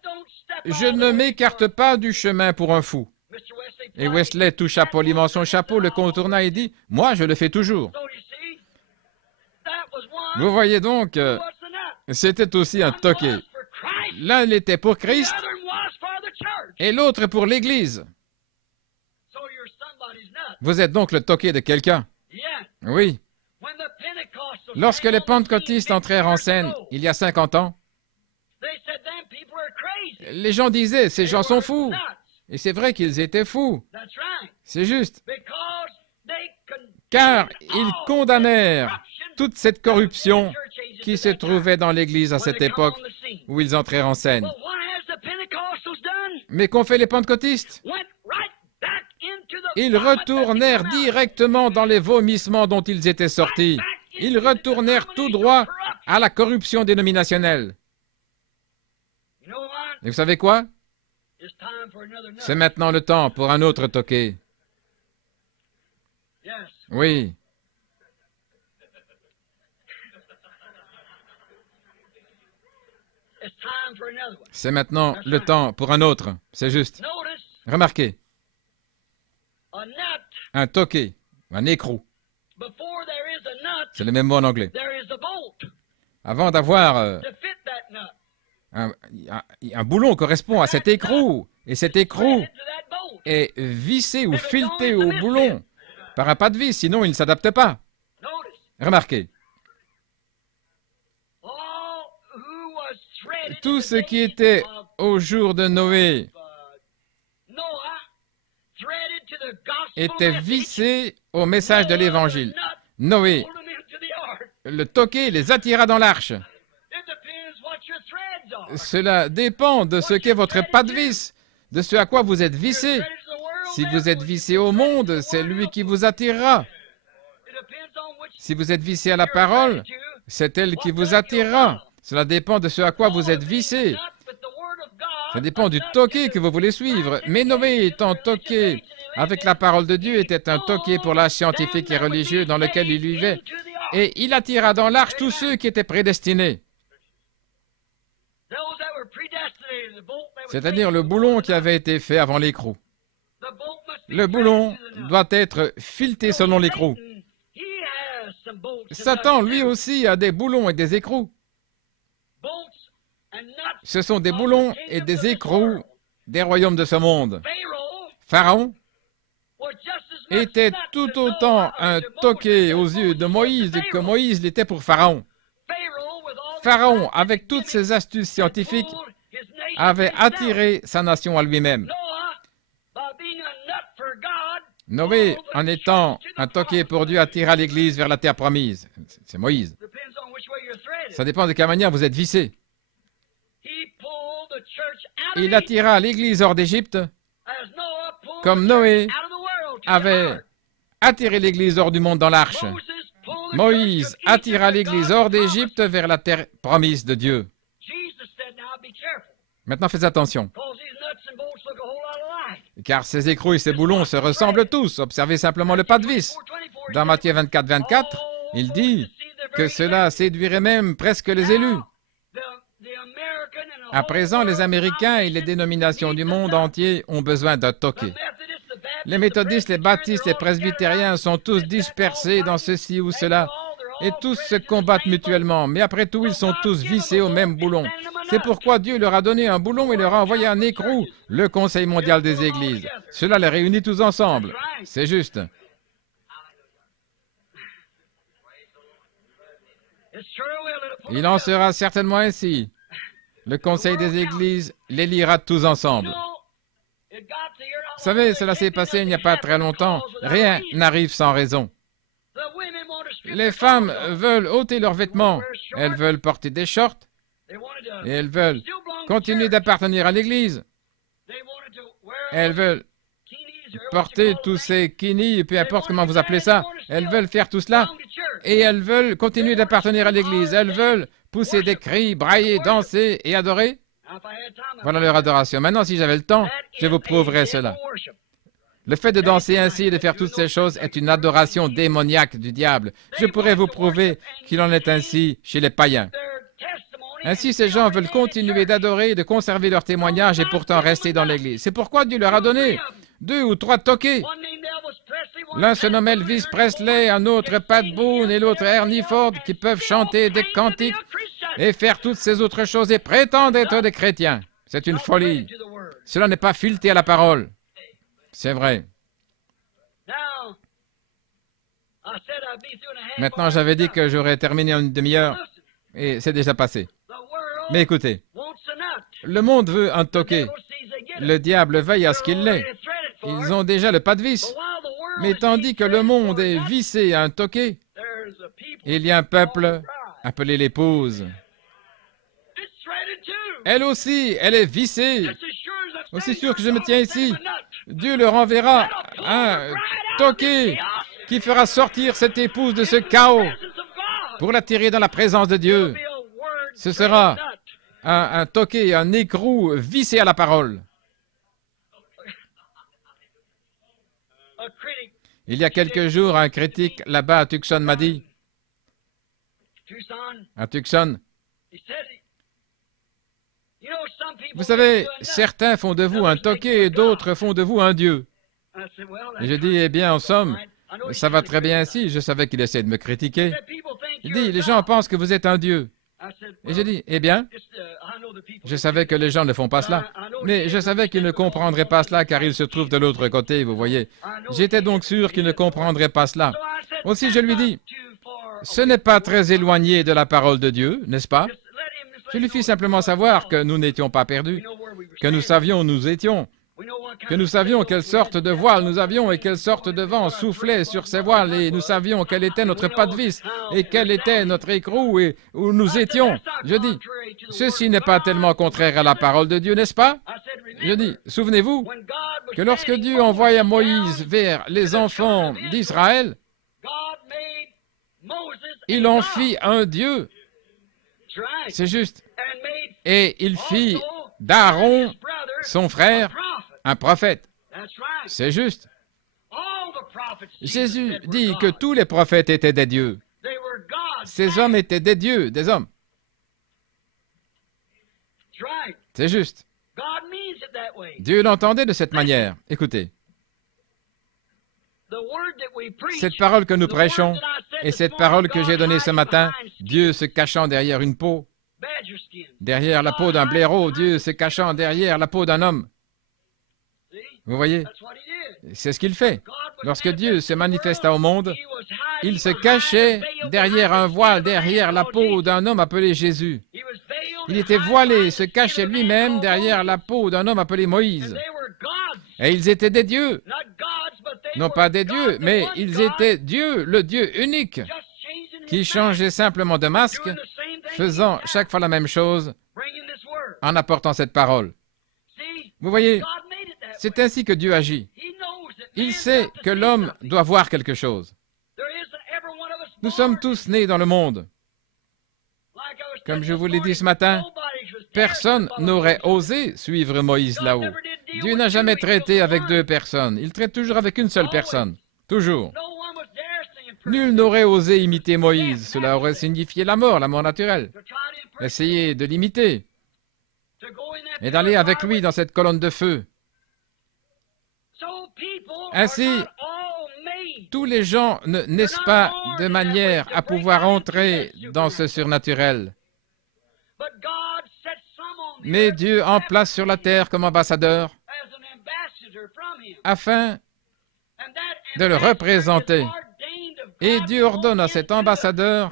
« Je ne m'écarte pas du chemin pour un fou. » Et Wesley toucha poliment son chapeau, le contourna et dit, « Moi, je le fais toujours. » Vous voyez donc, c'était aussi un toqué. L'un l'était pour Christ et l'autre pour l'Église. Vous êtes donc le toqué de quelqu'un. Oui. Lorsque les pentecôtistes entrèrent en scène, il y a 50 ans, les gens disaient, ces gens sont fous. Et c'est vrai qu'ils étaient fous. C'est juste. Car ils condamnèrent toute cette corruption qui se trouvait dans l'Église à cette époque où ils entrèrent en scène. Mais qu'ont fait les pentecôtistes? Ils retournèrent directement dans les vomissements dont ils étaient sortis. Ils retournèrent tout droit à la corruption dénominationnelle. Et vous savez quoi? C'est maintenant le temps pour un autre toqué. Oui. C'est maintenant le temps pour un autre. C'est juste. Remarquez. Un toqué, un écrou. C'est le même mot en anglais. Avant d'avoir un boulon correspond à cet écrou. Et cet écrou est vissé ou fileté au boulon par un pas de vis, sinon il ne s'adapte pas. Remarquez. Tout ce qui était au jour de Noé était vissé au message de l'Évangile. Noé, le toqué, les attira dans l'arche. Cela dépend de ce qu'est votre pas de vis, de ce à quoi vous êtes vissé. Si vous êtes vissé au monde, c'est lui qui vous attirera. Si vous êtes vissé à la parole, c'est elle qui vous attirera. Cela dépend de ce à quoi vous êtes vissé. Ça dépend du toqué que vous voulez suivre. Mais Noé, étant toqué avec la parole de Dieu, était un toqué pour l'âge scientifique et religieux dans lequel il vivait. Et il attira dans l'arche tous ceux qui étaient prédestinés. C'est-à-dire le boulon qui avait été fait avant l'écrou. Le boulon doit être fileté selon l'écrou. Satan, lui aussi, a des boulons et des écrous. Ce sont des boulons et des écrous des royaumes de ce monde. Pharaon était tout autant un toqué aux yeux de Moïse que Moïse l'était pour Pharaon. Pharaon, avec toutes ses astuces scientifiques, avait attiré sa nation à lui-même. Noé, en étant un toqué pour Dieu, attira l'Église vers la terre promise. C'est Moïse. Ça dépend de quelle manière vous êtes vissé. Il attira l'Église hors d'Égypte, comme Noé avait attiré l'Église hors du monde dans l'arche. Moïse attira l'Église hors d'Égypte vers la terre promise de Dieu. Maintenant, faites attention, car ces écrous et ces boulons se ressemblent tous. Observez simplement le pas de vis. Dans Matthieu 24, 24, il dit que cela séduirait même presque les élus. À présent, les Américains et les dénominations du monde entier ont besoin d'un toqué. Les méthodistes, les baptistes, les presbytériens sont tous dispersés dans ceci ou cela, et tous se combattent mutuellement. Mais après tout, ils sont tous vissés au même boulon. C'est pourquoi Dieu leur a donné un boulon et leur a envoyé un écrou, le Conseil mondial des Églises. Cela les réunit tous ensemble. C'est juste. Il en sera certainement ainsi. Le Conseil des Églises les liera tous ensemble. Vous savez, cela s'est passé il n'y a pas très longtemps. Rien n'arrive sans raison. Les femmes veulent ôter leurs vêtements. Elles veulent porter des shorts. Et elles veulent continuer d'appartenir à l'Église. Elles veulent porter tous ces kinis, peu importe comment vous appelez ça. Elles veulent faire tout cela. Et elles veulent continuer d'appartenir à l'Église. Elles veulent pousser des cris, brailler, danser et adorer. Voilà leur adoration. Maintenant, si j'avais le temps, je vous prouverais cela. Le fait de danser ainsi et de faire toutes ces choses est une adoration démoniaque du diable. Je pourrais vous prouver qu'il en est ainsi chez les païens. Ainsi, ces gens veulent continuer d'adorer, de conserver leur témoignage et pourtant rester dans l'Église. C'est pourquoi Dieu leur a donné 2 ou 3 toqués. L'un se nomme Elvis Presley, un autre Pat Boone et l'autre Ernie Ford, qui peuvent chanter des cantiques et faire toutes ces autres choses et prétendent être des chrétiens. C'est une folie. Cela n'est pas fileté à la parole. C'est vrai. Maintenant, j'avais dit que j'aurais terminé en une demi-heure et c'est déjà passé. Mais écoutez, le monde veut un toqué. Le diable veille à ce qu'il l'ait. Ils ont déjà le pas de vis. Mais tandis que le monde est vissé à un toqué, il y a un peuple appelé l'épouse. Elle aussi, elle est vissée. Aussi sûr que je me tiens ici, Dieu leur enverra un toqué qui fera sortir cette épouse de ce chaos pour l'attirer dans la présence de Dieu. Ce sera un toqué, un écrou vissé à la parole. Il y a quelques jours, un critique là-bas à Tucson m'a dit, à Tucson, vous savez, certains font de vous un toqué et d'autres font de vous un dieu. Et je dis, eh bien, en somme, ça va très bien ainsi. Je savais qu'il essayait de me critiquer. Il dit, les gens pensent que vous êtes un dieu. Et j'ai dit, eh bien, je savais que les gens ne font pas cela, mais je savais qu'ils ne comprendraient pas cela car ils se trouvent de l'autre côté, vous voyez. J'étais donc sûr qu'ils ne comprendraient pas cela. Aussi, je lui dis, ce n'est pas très éloigné de la parole de Dieu, n'est-ce pas? Je lui fis simplement savoir que nous n'étions pas perdus, que nous savions où nous étions, que nous savions quelle sorte de voile nous avions et quelle sorte de vent soufflait sur ces voiles et nous savions quel était notre pas de vis et quel était notre écrou et où nous étions. Je dis, ceci n'est pas tellement contraire à la parole de Dieu, n'est-ce pas? Je dis, souvenez-vous que lorsque Dieu envoya Moïse vers les enfants d'Israël, il en fit un Dieu. C'est juste. Et il fit d'Aaron, son frère, un prophète. C'est juste. Jésus dit que tous les prophètes étaient des dieux. Ces hommes étaient des dieux, des hommes. C'est juste. Dieu l'entendait de cette manière. Écoutez. Cette parole que nous prêchons et cette parole que j'ai donnée ce matin, Dieu se cachant derrière une peau, derrière la peau d'un blaireau, Dieu se cachant derrière la peau d'un homme. Vous voyez? C'est ce qu'il fait. Lorsque Dieu se manifesta au monde, il se cachait derrière un voile, derrière la peau d'un homme appelé Jésus. Il était voilé, se cachait lui-même derrière la peau d'un homme appelé Moïse. Et ils étaient des dieux. Non pas des dieux, mais ils étaient Dieu, le Dieu unique, qui changeait simplement de masque, faisant chaque fois la même chose en apportant cette parole. Vous voyez, c'est ainsi que Dieu agit. Il sait que l'homme doit voir quelque chose. Nous sommes tous nés dans le monde. Comme je vous l'ai dit ce matin, personne n'aurait osé suivre Moïse là-haut. Dieu n'a jamais traité avec deux personnes. Il traite toujours avec une seule personne. Toujours. Nul n'aurait osé imiter Moïse. Cela aurait signifié la mort naturelle. Essayer de l'imiter et d'aller avec lui dans cette colonne de feu. Ainsi, tous les gens ne naissent pas de manière à pouvoir entrer dans ce surnaturel. Mais Dieu en place sur la terre comme ambassadeur afin de le représenter. Et Dieu ordonne à cet ambassadeur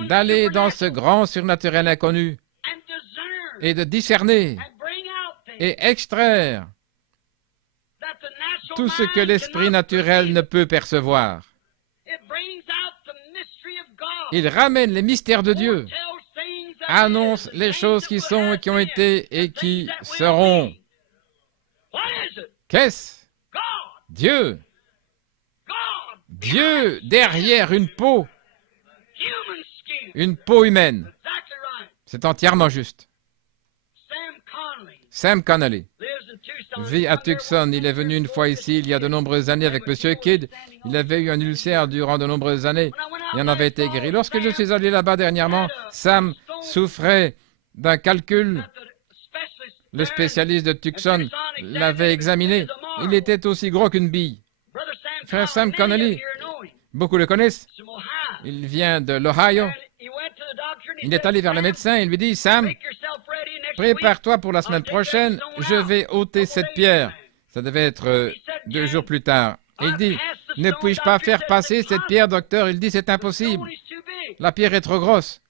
d'aller dans ce grand surnaturel inconnu et de discerner et extraire tout ce que l'esprit naturel ne peut percevoir. Il ramène les mystères de Dieu, annonce les choses qui sont et qui ont été et qui seront. Qu'est-ce? Dieu. Dieu derrière une peau humaine. C'est entièrement juste. Sam Connolly vit à Tucson. Il est venu une fois ici il y a de nombreuses années avec M. Kidd. Il avait eu un ulcère durant de nombreuses années. Il en avait été guéri. Lorsque je suis allé là-bas dernièrement, Sam souffrait d'un calcul. Le spécialiste de Tucson l'avait examiné. Il était aussi gros qu'une bille. Frère Sam Connolly, beaucoup le connaissent. Il vient de l'Ohio. Il est allé vers le médecin et lui dit, « Sam, prépare-toi pour la semaine prochaine, je vais ôter cette pierre. » Ça devait être 2 jours plus tard. Et il dit, « Ne puis-je pas faire passer cette pierre, docteur? » Il dit, « C'est impossible. La pierre est trop grosse. »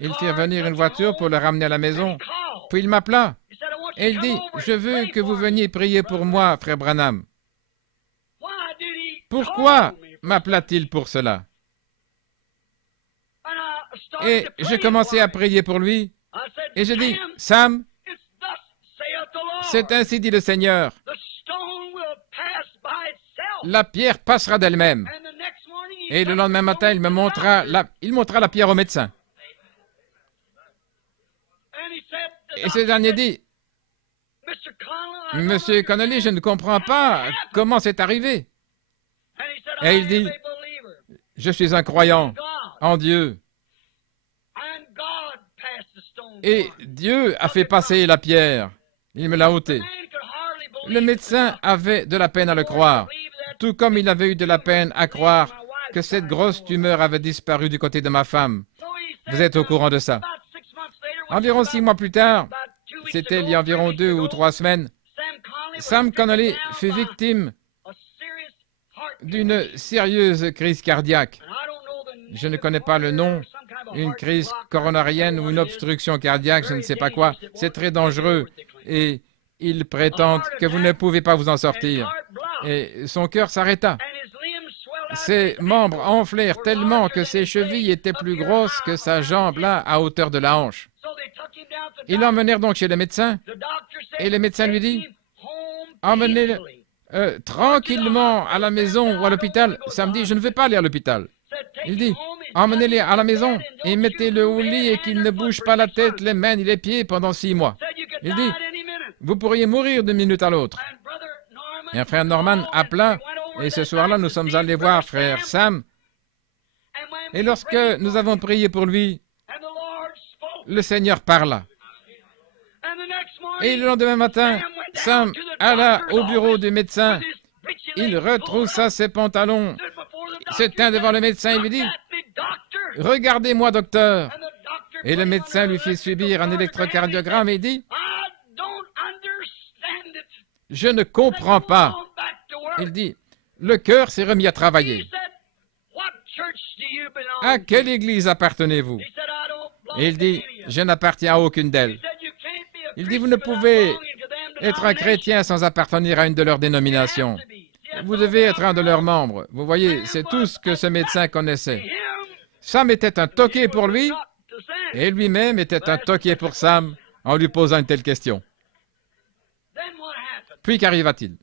Il fit venir une voiture pour le ramener à la maison. Puis il m'appela et il dit, « Je veux que vous veniez prier pour moi, frère Branham. » Pourquoi m'appela-t-il pour cela? Et j'ai commencé à prier pour lui. Et je dis, « Sam, c'est ainsi dit le Seigneur. La pierre passera d'elle-même. » Et le lendemain matin, il montra la pierre au médecin. Et ce dernier dit, « Monsieur Connolly, je ne comprends pas comment c'est arrivé. » Et il dit, « Je suis un croyant en Dieu. Et Dieu a fait passer la pierre. Il me l'a ôtée. » Le médecin avait de la peine à le croire, tout comme il avait eu de la peine à croire que cette grosse tumeur avait disparu du côté de ma femme. Vous êtes au courant de ça. Environ 6 mois plus tard, c'était il y a environ 2 ou 3 semaines, Sam Connolly fut victime d'une sérieuse crise cardiaque. Je ne connais pas le nom, une crise coronarienne ou une obstruction cardiaque, je ne sais pas quoi. C'est très dangereux et ils prétendent que vous ne pouvez pas vous en sortir. Et son cœur s'arrêta. Ses membres enflèrent tellement que ses chevilles étaient plus grosses que sa jambe là, à hauteur de la hanche. Ils l'emmenèrent donc chez le médecin et le médecin lui dit, « Emmenez-le tranquillement à la maison ou à l'hôpital. » Sam dit, « Je ne vais pas aller à l'hôpital. » Il dit, « Emmenez-le à la maison et mettez-le au lit et qu'il ne bouge pas la tête, les mains ni les pieds pendant 6 mois. » Il dit, « Vous pourriez mourir d'une minute à l'autre. » Et un frère Norman appela et ce soir-là, nous sommes allés voir frère Sam. Et lorsque nous avons prié pour lui, le Seigneur parla. Et le lendemain matin, Sam alla au bureau du médecin. Il retroussa ses pantalons, se tint devant le médecin et lui dit, « Regardez-moi, docteur. » Et le médecin lui fit subir un électrocardiogramme et dit, « Je ne comprends pas. » Il dit, « Le cœur s'est remis à travailler. À quelle église appartenez-vous? » Et il dit, « Je n'appartiens à aucune d'elles. » Il dit, « Vous ne pouvez être un chrétien sans appartenir à une de leurs dénominations. Vous devez être un de leurs membres. » Vous voyez, c'est tout ce que ce médecin connaissait. Sam était un toqué pour lui, et lui-même était un toqué pour Sam en lui posant une telle question. Puis qu'arriva-t-il?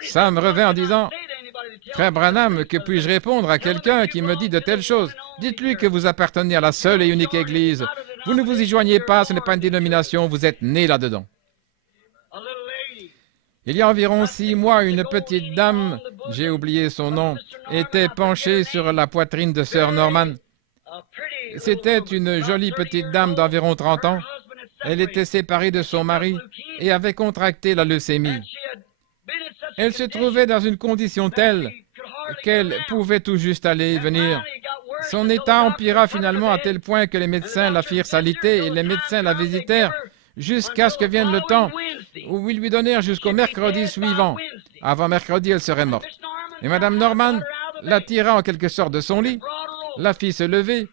Sam revint en disant, « Frère Branham, que puis-je répondre à quelqu'un qui me dit de telles choses? Dites-lui que vous appartenez à la seule et unique Église. Vous ne vous y joignez pas, ce n'est pas une dénomination, vous êtes né là-dedans. » Il y a environ 6 mois, une petite dame, j'ai oublié son nom, était penchée sur la poitrine de Sœur Norman. C'était une jolie petite dame d'environ 30 ans. Elle était séparée de son mari et avait contracté la leucémie. Elle se trouvait dans une condition telle qu'elle pouvait tout juste aller et venir. Son état empira finalement à tel point que les médecins la firent s'aliter et les médecins la visitèrent jusqu'à ce que vienne le temps où ils lui donnèrent jusqu'au mercredi suivant. Avant mercredi, elle serait morte. Et Mme Norman la tira en quelque sorte de son lit, la fit se lever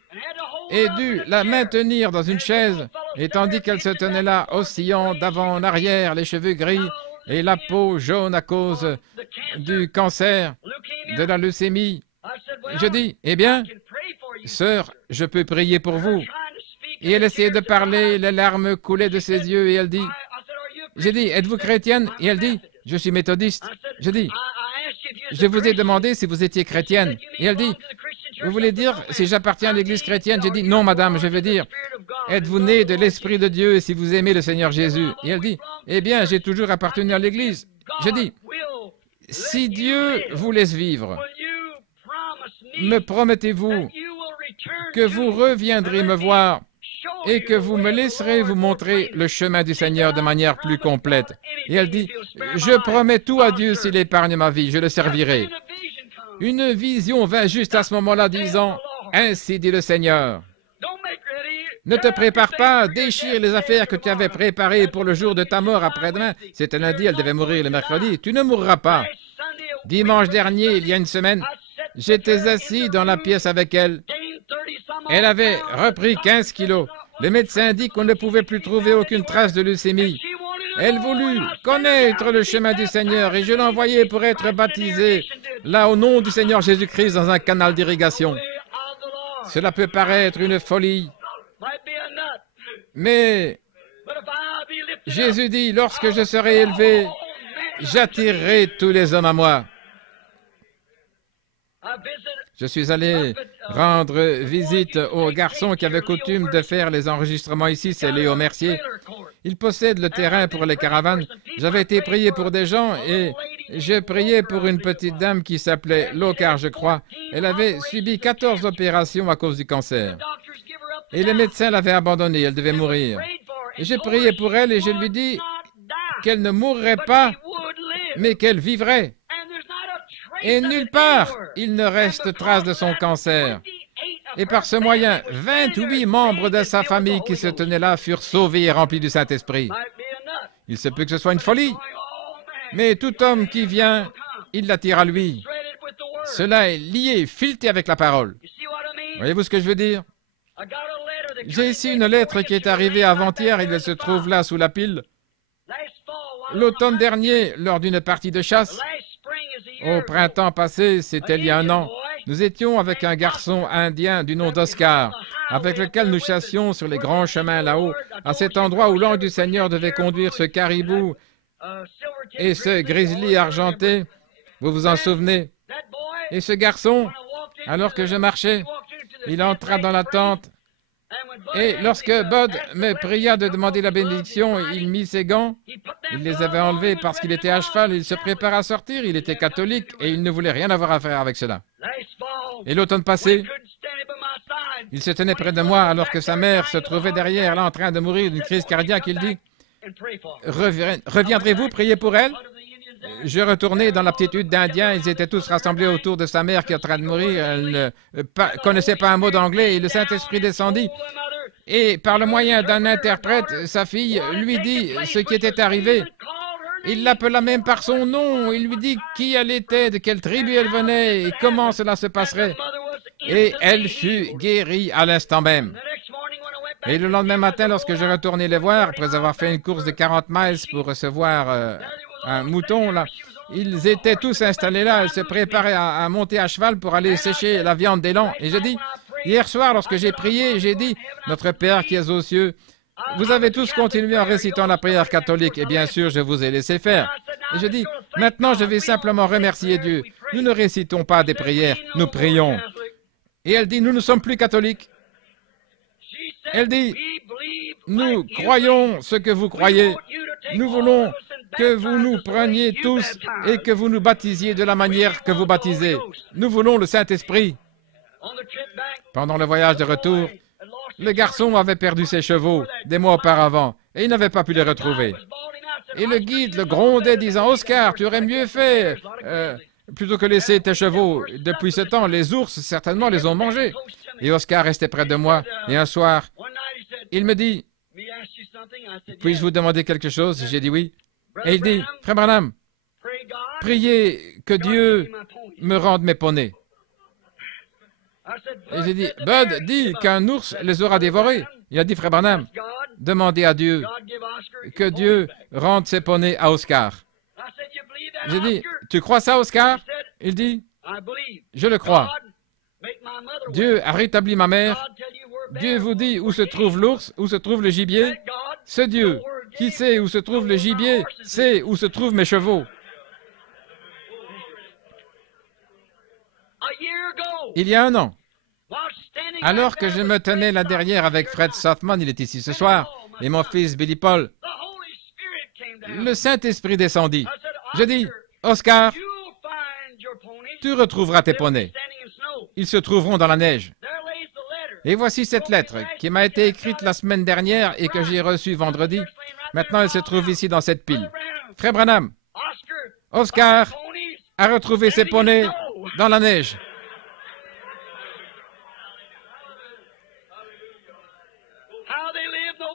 et dut la maintenir dans une chaise, et tandis qu'elle se tenait là, oscillant d'avant en arrière, les cheveux gris et la peau jaune à cause du cancer, de la leucémie, je dis, « Eh bien, sœur, je peux prier pour vous. » Et elle essayait de parler, les larmes coulaient de ses yeux, et elle dit, j'ai dit, « Êtes-vous chrétienne? » Et elle dit, « Je suis méthodiste. » Je dis, « Je vous ai demandé si vous étiez chrétienne. » Et elle dit, « Vous voulez dire si j'appartiens à l'église chrétienne? » J'ai dit, « Non, madame, je veux dire, êtes-vous né de l'Esprit de Dieu et si vous aimez le Seigneur Jésus? » Et elle dit, « Eh bien, j'ai toujours appartenu à l'église. » Je dis, « Si Dieu vous laisse vivre, me promettez-vous que vous reviendrez me voir et que vous me laisserez vous montrer le chemin du Seigneur de manière plus complète? » Et elle dit, « Je promets tout à Dieu s'il épargne ma vie, je le servirai. » Une vision vint juste à ce moment-là disant, « Ainsi dit le Seigneur, ne te prépare pas, déchire les affaires que tu avais préparées pour le jour de ta mort après-demain. » C'était lundi, elle devait mourir le mercredi. « Tu ne mourras pas. » Dimanche dernier, il y a une semaine, j'étais assis dans la pièce avec elle. Elle avait repris 15 kilos. Le médecin dit qu'on ne pouvait plus trouver aucune trace de leucémie. Elle voulut connaître le chemin du Seigneur et je l'ai envoyée pour être baptisée, là, au nom du Seigneur Jésus-Christ, dans un canal d'irrigation. Cela peut paraître une folie, mais Jésus dit, lorsque je serai élevé, j'attirerai tous les hommes à moi. Je suis allé rendre visite au garçon qui avait coutume de faire les enregistrements ici, c'est Léo Mercier. Il possède le terrain pour les caravanes. J'avais été prié pour des gens et j'ai prié pour une petite dame qui s'appelait Locard, je crois. Elle avait subi 14 opérations à cause du cancer. Et les médecins l'avaient abandonnée, elle devait mourir. Et j'ai prié pour elle et je lui dis qu'elle ne mourrait pas, mais qu'elle vivrait. Et nulle part, il ne reste trace de son cancer. Et par ce moyen, 28 membres de sa famille qui se tenaient là furent sauvés et remplis du Saint-Esprit. Il se peut que ce soit une folie, mais tout homme qui vient, il l'attire à lui. Cela est lié, fileté avec la parole. Voyez-vous ce que je veux dire? J'ai ici une lettre qui est arrivée avant-hier, elle se trouve là sous la pile. L'automne dernier, lors d'une partie de chasse, au printemps passé, c'était il y a 1 an, nous étions avec un garçon indien du nom d'Oscar, avec lequel nous chassions sur les grands chemins là-haut, à cet endroit où l'ange du Seigneur devait conduire ce caribou et ce grizzly argenté. Vous vous en souvenez? Et ce garçon, alors que je marchais, il entra dans la tente. Et lorsque Bud me pria de demander la bénédiction, il mit ses gants. Il les avait enlevés parce qu'il était à cheval. Il se préparait à sortir. Il était catholique et il ne voulait rien avoir à faire avec cela. Et l'automne passé, il se tenait près de moi alors que sa mère se trouvait derrière, là, en train de mourir d'une crise cardiaque. Il dit, « Reviendrez-vous prier pour elle? » Je retournai dans la petite hutte d'Indiens. Ils étaient tous rassemblés autour de sa mère qui est en train de mourir. Elle ne connaissait pas un mot d'anglais et le Saint-Esprit descendit. Et par le moyen d'un interprète, sa fille lui dit ce qui était arrivé. Il l'appela même par son nom. Il lui dit qui elle était, de quelle tribu elle venait et comment cela se passerait. Et elle fut guérie à l'instant même. Et le lendemain matin, lorsque je retournai les voir, après avoir fait une course de 40 miles pour recevoir un mouton, là, ils étaient tous installés là. Ils se préparaient à monter à cheval pour aller sécher la viande d'élan. Et je dis, hier soir, lorsque j'ai prié, j'ai dit, « Notre Père qui es aux cieux, vous avez tous continué en récitant la prière catholique. » Et bien sûr, je vous ai laissé faire. Et je dis, « Maintenant, je vais simplement remercier Dieu. Nous ne récitons pas des prières, nous prions. Et elle dit, nous ne sommes plus catholiques. Elle dit, nous croyons ce que vous croyez. Nous voulons que vous nous preniez tous et que vous nous baptisiez de la manière que vous baptisez. Nous voulons le Saint-Esprit. Pendant le voyage de retour, le garçon avait perdu ses chevaux des mois auparavant et il n'avait pas pu les retrouver. Et le guide le grondait disant, « Oscar, tu aurais mieux fait plutôt que laisser tes chevaux. Depuis ce temps, les ours certainement les ont mangés. » Et Oscar restait près de moi et un soir, il me dit, « Puis-je vous demander quelque chose? » J'ai dit oui. Et il dit, « Frère Branham, priez que Dieu me rende mes poneys. » Et j'ai dit, « Bud dit qu'un ours les aura dévorés. » Il a dit, « Frère Branham, demandez à Dieu que Dieu rende ses poneys à Oscar. » J'ai dit, « Tu crois ça, Oscar? » Il dit, « Je le crois. Dieu a rétabli ma mère. Dieu vous dit où se trouve l'ours, où se trouve le gibier. Ce Dieu qui sait où se trouve le gibier, sait où se trouvent mes chevaux. » Il y a un an, alors que je me tenais là derrière avec Fred Softman, il est ici ce soir, et mon fils Billy Paul, le Saint-Esprit descendit. Je dis, « Oscar, tu retrouveras tes poneys. Ils se trouveront dans la neige. » Et voici cette lettre qui m'a été écrite la semaine dernière et que j'ai reçue vendredi. Maintenant, elle se trouve ici dans cette pile. Frère Branham, Oscar a retrouvé ses poneys dans la neige.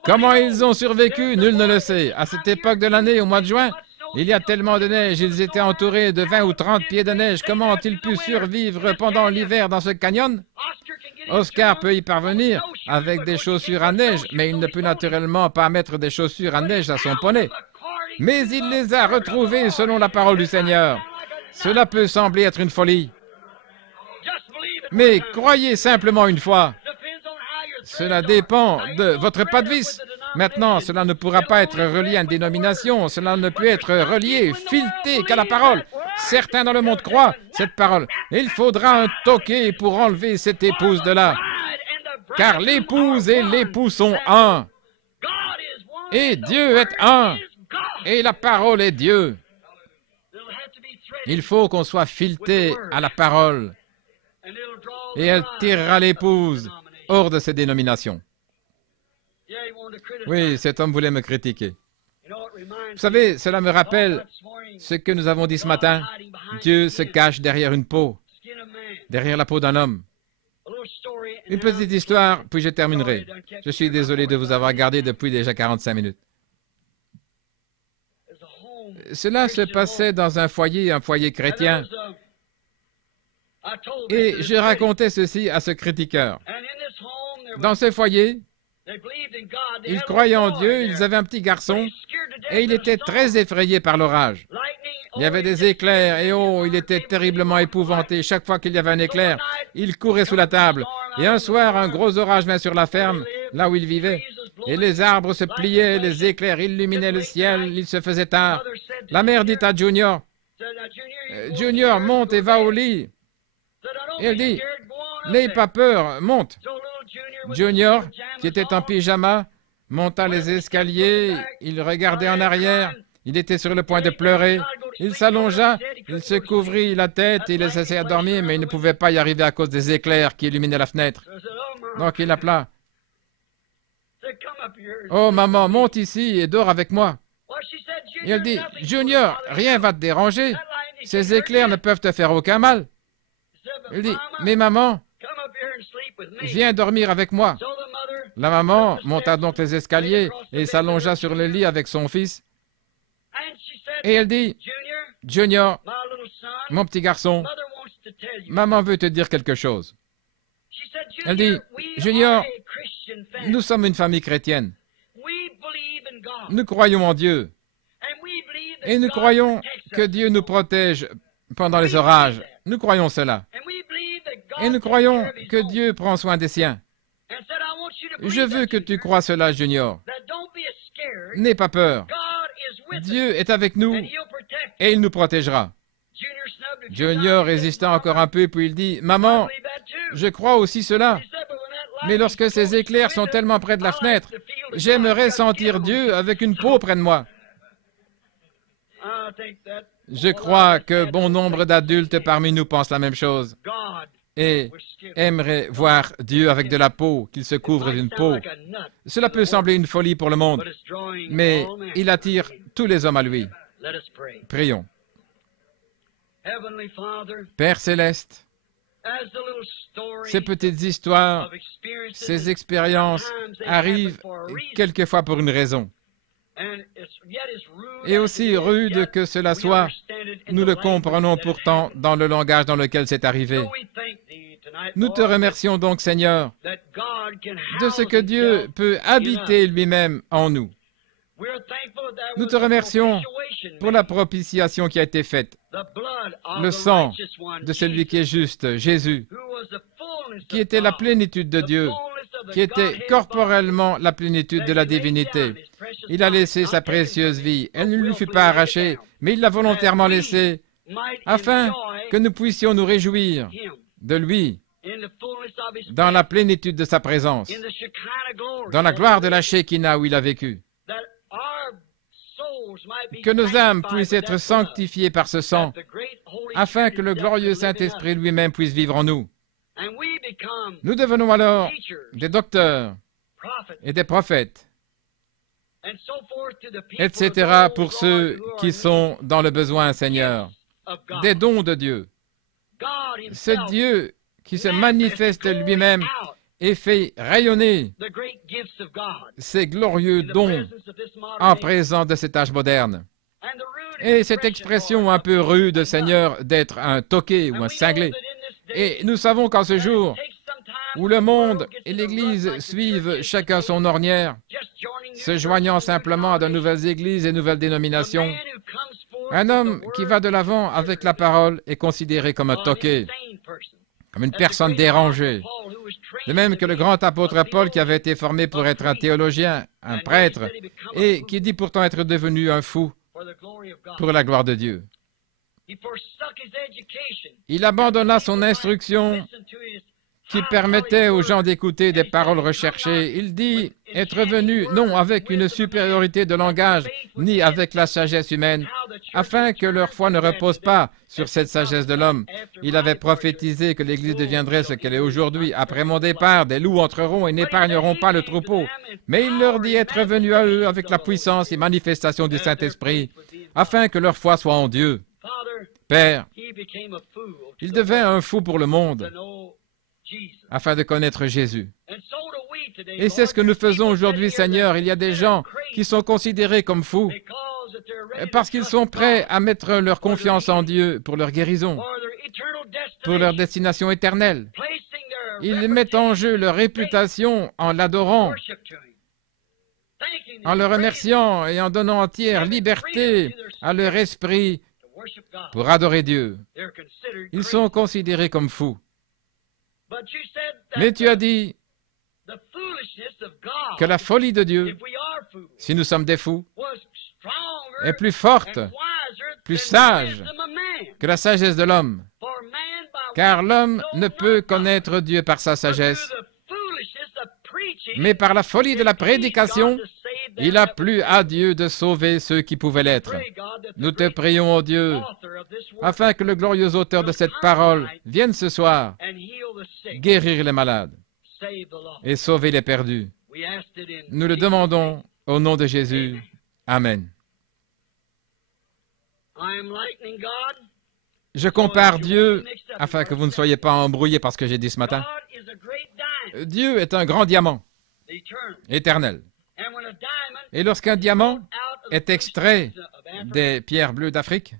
Comment ils ont survécu, nul ne le sait. À cette époque de l'année, au mois de juin, il y a tellement de neige, ils étaient entourés de 20 ou 30 pieds de neige. Comment ont-ils pu survivre pendant l'hiver dans ce canyon? Oscar peut y parvenir avec des chaussures à neige, mais il ne peut naturellement pas mettre des chaussures à neige à son poney. Mais il les a retrouvées selon la parole du Seigneur. Cela peut sembler être une folie. Mais croyez simplement une fois. Cela dépend de votre pas de vis. Maintenant, cela ne pourra pas être relié à une dénomination. Cela ne peut être relié, fileté qu'à la parole. Certains dans le monde croient cette parole. Il faudra un toquet pour enlever cette épouse de là. Car l'épouse et l'époux sont un. Et Dieu est un. Et la parole est Dieu. Il faut qu'on soit fileté à la parole. Et elle tirera l'épouse hors de ces dénominations. Oui, cet homme voulait me critiquer. Vous savez, cela me rappelle ce que nous avons dit ce matin. Dieu se cache derrière une peau, derrière la peau d'un homme. Une petite histoire, puis je terminerai. Je suis désolé de vous avoir gardé depuis déjà 45 minutes. Cela se passait dans un foyer chrétien. Et je racontais ceci à ce critiqueur. Dans ce foyer, ils croyaient en Dieu, ils avaient un petit garçon, et il était très effrayé par l'orage. Il y avait des éclairs, et oh, il était terriblement épouvanté. Chaque fois qu'il y avait un éclair, il courait sous la table. Et un soir, un gros orage vint sur la ferme, là où il vivait. Et les arbres se pliaient, les éclairs illuminaient le ciel, il se faisait tard. La mère dit à Junior, « Junior, monte et va au lit. » Et elle dit, « N'aie pas peur, monte. » Junior, qui était en pyjama, monta les escaliers, il regardait en arrière, il était sur le point de pleurer. Il s'allongea, il se couvrit la tête, il essayait à dormir, mais il ne pouvait pas y arriver à cause des éclairs qui illuminaient la fenêtre. Donc il appela. « Oh, maman, monte ici et dors avec moi. » Et elle dit, « Junior, rien va te déranger. Ces éclairs ne peuvent te faire aucun mal. » Il dit, « Mais maman, viens dormir avec moi. » La maman monta donc les escaliers et s'allongea sur le lit avec son fils. Et elle dit, « Junior, mon petit garçon, maman veut te dire quelque chose. » Elle dit, « Junior, nous sommes une famille chrétienne. Nous croyons en Dieu. Et nous croyons que Dieu nous protège pendant les orages. Nous croyons cela. Et nous croyons que Dieu prend soin des siens. Je veux que tu crois cela, Junior. N'aie pas peur. Dieu est avec nous et il nous protégera. Junior résista encore un peu, puis il dit, « Maman, je crois aussi cela. Mais lorsque ces éclairs sont tellement près de la fenêtre, j'aimerais sentir Dieu avec une peau près de moi. » Je crois que bon nombre d'adultes parmi nous pensent la même chose et aimeraient voir Dieu avec de la peau, qu'il se couvre d'une peau. Cela peut sembler une folie pour le monde, mais il attire tous les hommes à lui. Prions. Père céleste, ces petites histoires, ces expériences arrivent quelquefois pour une raison. Et aussi rude que cela soit, nous le comprenons pourtant dans le langage dans lequel c'est arrivé. Nous te remercions donc, Seigneur, de ce que Dieu peut habiter lui-même en nous. Nous te remercions pour la propitiation qui a été faite, le sang de celui qui est juste, Jésus, qui était la plénitude de Dieu, qui était corporellement la plénitude de la divinité. Il a laissé sa précieuse vie. Elle ne lui fut pas arrachée, mais il l'a volontairement laissée, afin que nous puissions nous réjouir de lui, dans la plénitude de sa présence, dans la gloire de la Shekinah où il a vécu. Que nos âmes puissent être sanctifiées par ce sang, afin que le glorieux Saint-Esprit lui-même puisse vivre en nous. Nous devenons alors des docteurs et des prophètes, etc. pour ceux qui sont dans le besoin, Seigneur, des dons de Dieu. C'est Dieu qui se manifeste lui-même et fait rayonner ces glorieux dons en présence de cet âge moderne. Et cette expression un peu rude, Seigneur, d'être un toqué ou un cinglé. Et nous savons qu'en ce jour où le monde et l'Église suivent chacun son ornière, se joignant simplement à de nouvelles églises et nouvelles dénominations, un homme qui va de l'avant avec la parole est considéré comme un toqué, comme une personne dérangée. De même que le grand apôtre Paul qui avait été formé pour être un théologien, un prêtre, et qui dit pourtant être devenu un fou pour la gloire de Dieu. Il abandonna son instruction qui permettait aux gens d'écouter des paroles recherchées. Il dit être venu non avec une supériorité de langage, ni avec la sagesse humaine, afin que leur foi ne repose pas sur cette sagesse de l'homme. Il avait prophétisé que l'Église deviendrait ce qu'elle est aujourd'hui. Après mon départ, des loups entreront et n'épargneront pas le troupeau. Mais il leur dit être venu à eux avec la puissance et manifestation du Saint-Esprit, afin que leur foi soit en Dieu. Père, il devint un fou pour le monde, afin de connaître Jésus. Et c'est ce que nous faisons aujourd'hui, Seigneur. Il y a des gens qui sont considérés comme fous parce qu'ils sont prêts à mettre leur confiance en Dieu pour leur guérison, pour leur destination éternelle. Ils mettent en jeu leur réputation en l'adorant, en le remerciant et en donnant entière liberté à leur esprit pour adorer Dieu. Ils sont considérés comme fous. Mais tu as dit que la folie de Dieu, si nous sommes des fous, est plus forte, plus sage que la sagesse de l'homme. Car l'homme ne peut connaître Dieu par sa sagesse, mais par la folie de la prédication, il a plu à Dieu de sauver ceux qui pouvaient l'être. Nous te prions, ô Dieu, afin que le glorieux auteur de cette parole vienne ce soir guérir les malades et sauver les perdus. Nous le demandons au nom de Jésus. Amen. Je compare Dieu, afin que vous ne soyez pas embrouillés par ce que j'ai dit ce matin. Dieu est un grand diamant, éternel. Et lorsqu'un diamant est extrait des pierres bleues d'Afrique,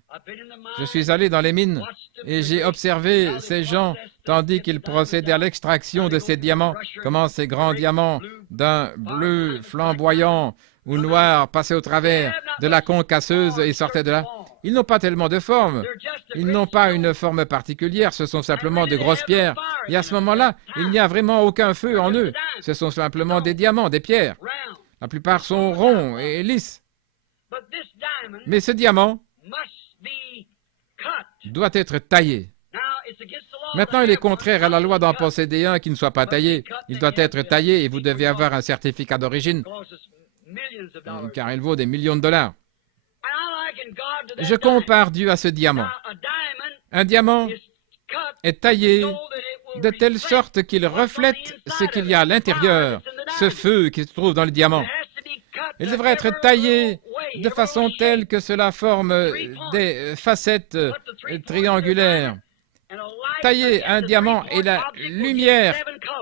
je suis allé dans les mines et j'ai observé ces gens tandis qu'ils procédaient à l'extraction de ces diamants, comment ces grands diamants d'un bleu flamboyant ou noir passaient au travers de la concasseuse et sortaient de là. Ils n'ont pas tellement de forme, ils n'ont pas une forme particulière, ce sont simplement de grosses pierres. Et à ce moment-là, il n'y a vraiment aucun feu en eux, ce sont simplement des diamants, des pierres. La plupart sont ronds et lisses. Mais ce diamant doit être taillé. Maintenant, il est contraire à la loi d'en posséder un qui ne soit pas taillé. Il doit être taillé et vous devez avoir un certificat d'origine, car il vaut des millions de dollars. Je compare Dieu à ce diamant. Un diamant est taillé de telle sorte qu'il reflète ce qu'il y a à l'intérieur, ce feu qui se trouve dans le diamant. Il devrait être taillé de façon telle que cela forme des facettes triangulaires. Tailler un diamant et la lumière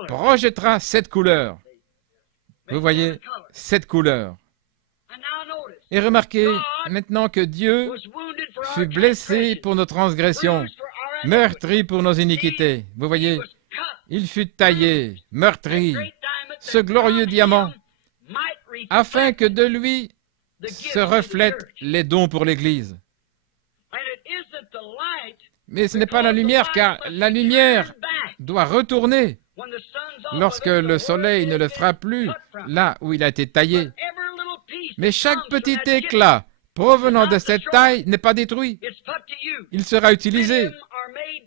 projettera cette couleur. Vous voyez, cette couleur. Et remarquez maintenant que Dieu fut blessé pour nos transgressions, meurtri pour nos iniquités. Vous voyez, il fut taillé, meurtri, ce glorieux diamant, afin que de lui se reflètent les dons pour l'Église. Mais ce n'est pas la lumière, car la lumière doit retourner lorsque le soleil ne le fera plus là où il a été taillé. Mais chaque petit éclat provenant de cette taille n'est pas détruit. Il sera utilisé.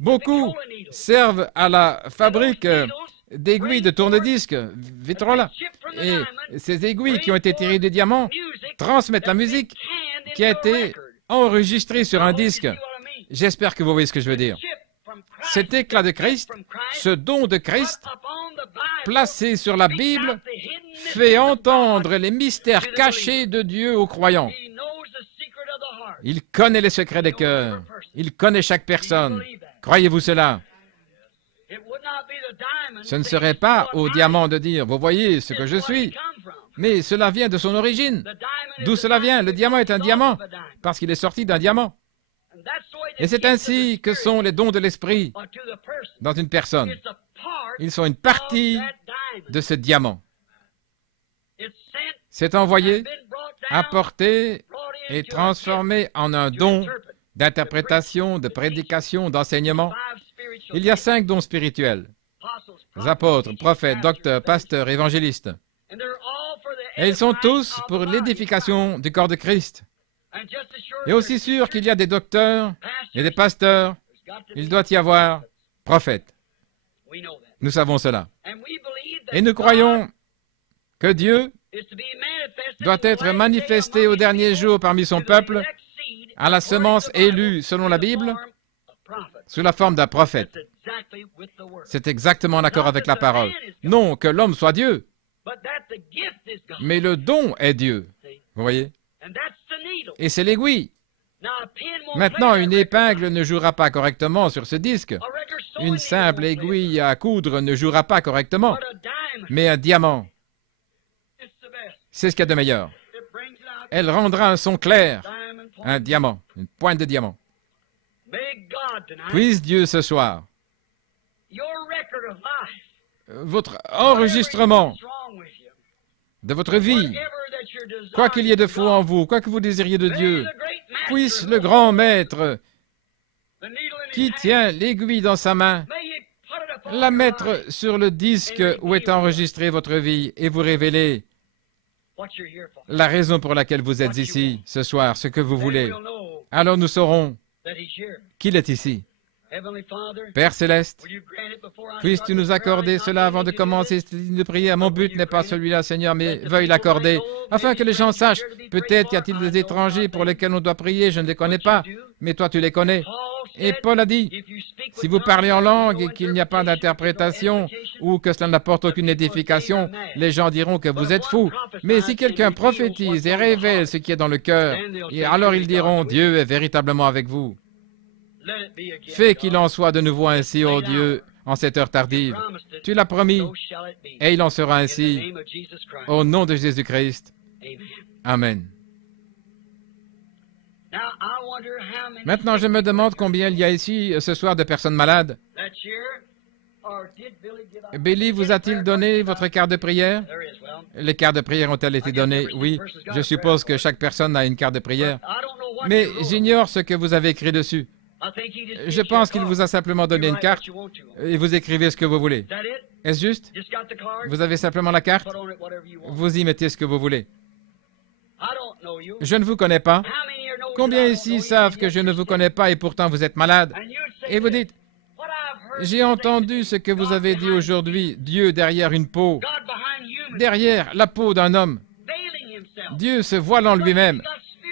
Beaucoup servent à la fabrique d'aiguilles de tourne-disque, Vitrola. Et ces aiguilles qui ont été tirées du diamant transmettent la musique qui a été enregistrée sur un disque. J'espère que vous voyez ce que je veux dire. Cet éclat de Christ, ce don de Christ, placé sur la Bible, fait entendre les mystères cachés de Dieu aux croyants. Il connaît les secrets des cœurs. Il connaît chaque personne. Croyez-vous cela? Ce ne serait pas au diamant de dire, vous voyez ce que je suis, mais cela vient de son origine. D'où cela vient? Le diamant est un diamant, parce qu'il est sorti d'un diamant. Et c'est ainsi que sont les dons de l'Esprit dans une personne. Ils sont une partie de ce diamant. C'est envoyé, apporté et transformé en un don d'interprétation, de prédication, d'enseignement. Il y a 5 dons spirituels: apôtres, prophètes, docteurs, pasteurs, évangélistes. Et ils sont tous pour l'édification du corps de Christ. Et aussi sûr qu'il y a des docteurs et des pasteurs, il doit y avoir prophètes. Nous savons cela. Et nous croyons que Dieu doit être manifesté au dernier jour parmi son peuple à la semence élue selon la Bible sous la forme d'un prophète. C'est exactement en accord avec la parole. Non que l'homme soit Dieu, mais le don est Dieu. Vous voyez? Et c'est l'aiguille. Maintenant, une épingle ne jouera pas correctement sur ce disque. Une simple aiguille à coudre ne jouera pas correctement. Mais un diamant, c'est ce qu'il y a de meilleur. Elle rendra un son clair. Un diamant, une pointe de diamant. Puisse Dieu ce soir, votre enregistrement de votre vie, quoi qu'il y ait de faux en vous, quoi que vous désiriez de Dieu, puisse le grand maître qui tient l'aiguille dans sa main la mettre sur le disque où est enregistrée votre vie et vous révéler la raison pour laquelle vous êtes ici ce soir, ce que vous voulez. Alors nous saurons qu'il est ici. Père Céleste, puisses-tu nous accorder cela avant de commencer cette ligne de prière? Mon but n'est pas celui-là, Seigneur, mais veuille l'accorder, afin que les gens sachent. Peut-être y a-t-il des étrangers pour lesquels on doit prier, je ne les connais pas, mais toi tu les connais. Et Paul a dit, si vous parlez en langue et qu'il n'y a pas d'interprétation ou que cela n'apporte aucune édification, les gens diront que vous êtes fous. Mais si quelqu'un prophétise et révèle ce qui est dans le cœur, alors ils diront, Dieu est véritablement avec vous. Fais qu'il en soit de nouveau ainsi, ô Dieu, en cette heure tardive. Tu l'as promis, et il en sera ainsi, au nom de Jésus-Christ. Amen. Maintenant, je me demande combien il y a ici ce soir de personnes malades. Billy vous a-t-il donné votre carte de prière? Les cartes de prière ont-elles été données? Oui, je suppose que chaque personne a une carte de prière. Mais j'ignore ce que vous avez écrit dessus. Je pense qu'il vous a simplement donné une carte et vous écrivez ce que vous voulez. Est-ce juste? Vous avez simplement la carte? Vous y mettez ce que vous voulez. Je ne vous connais pas. Combien ici savent que je ne vous connais pas et pourtant vous êtes malade? Et vous dites, j'ai entendu ce que vous avez dit aujourd'hui, Dieu derrière une peau, derrière la peau d'un homme. Dieu se voile en lui-même.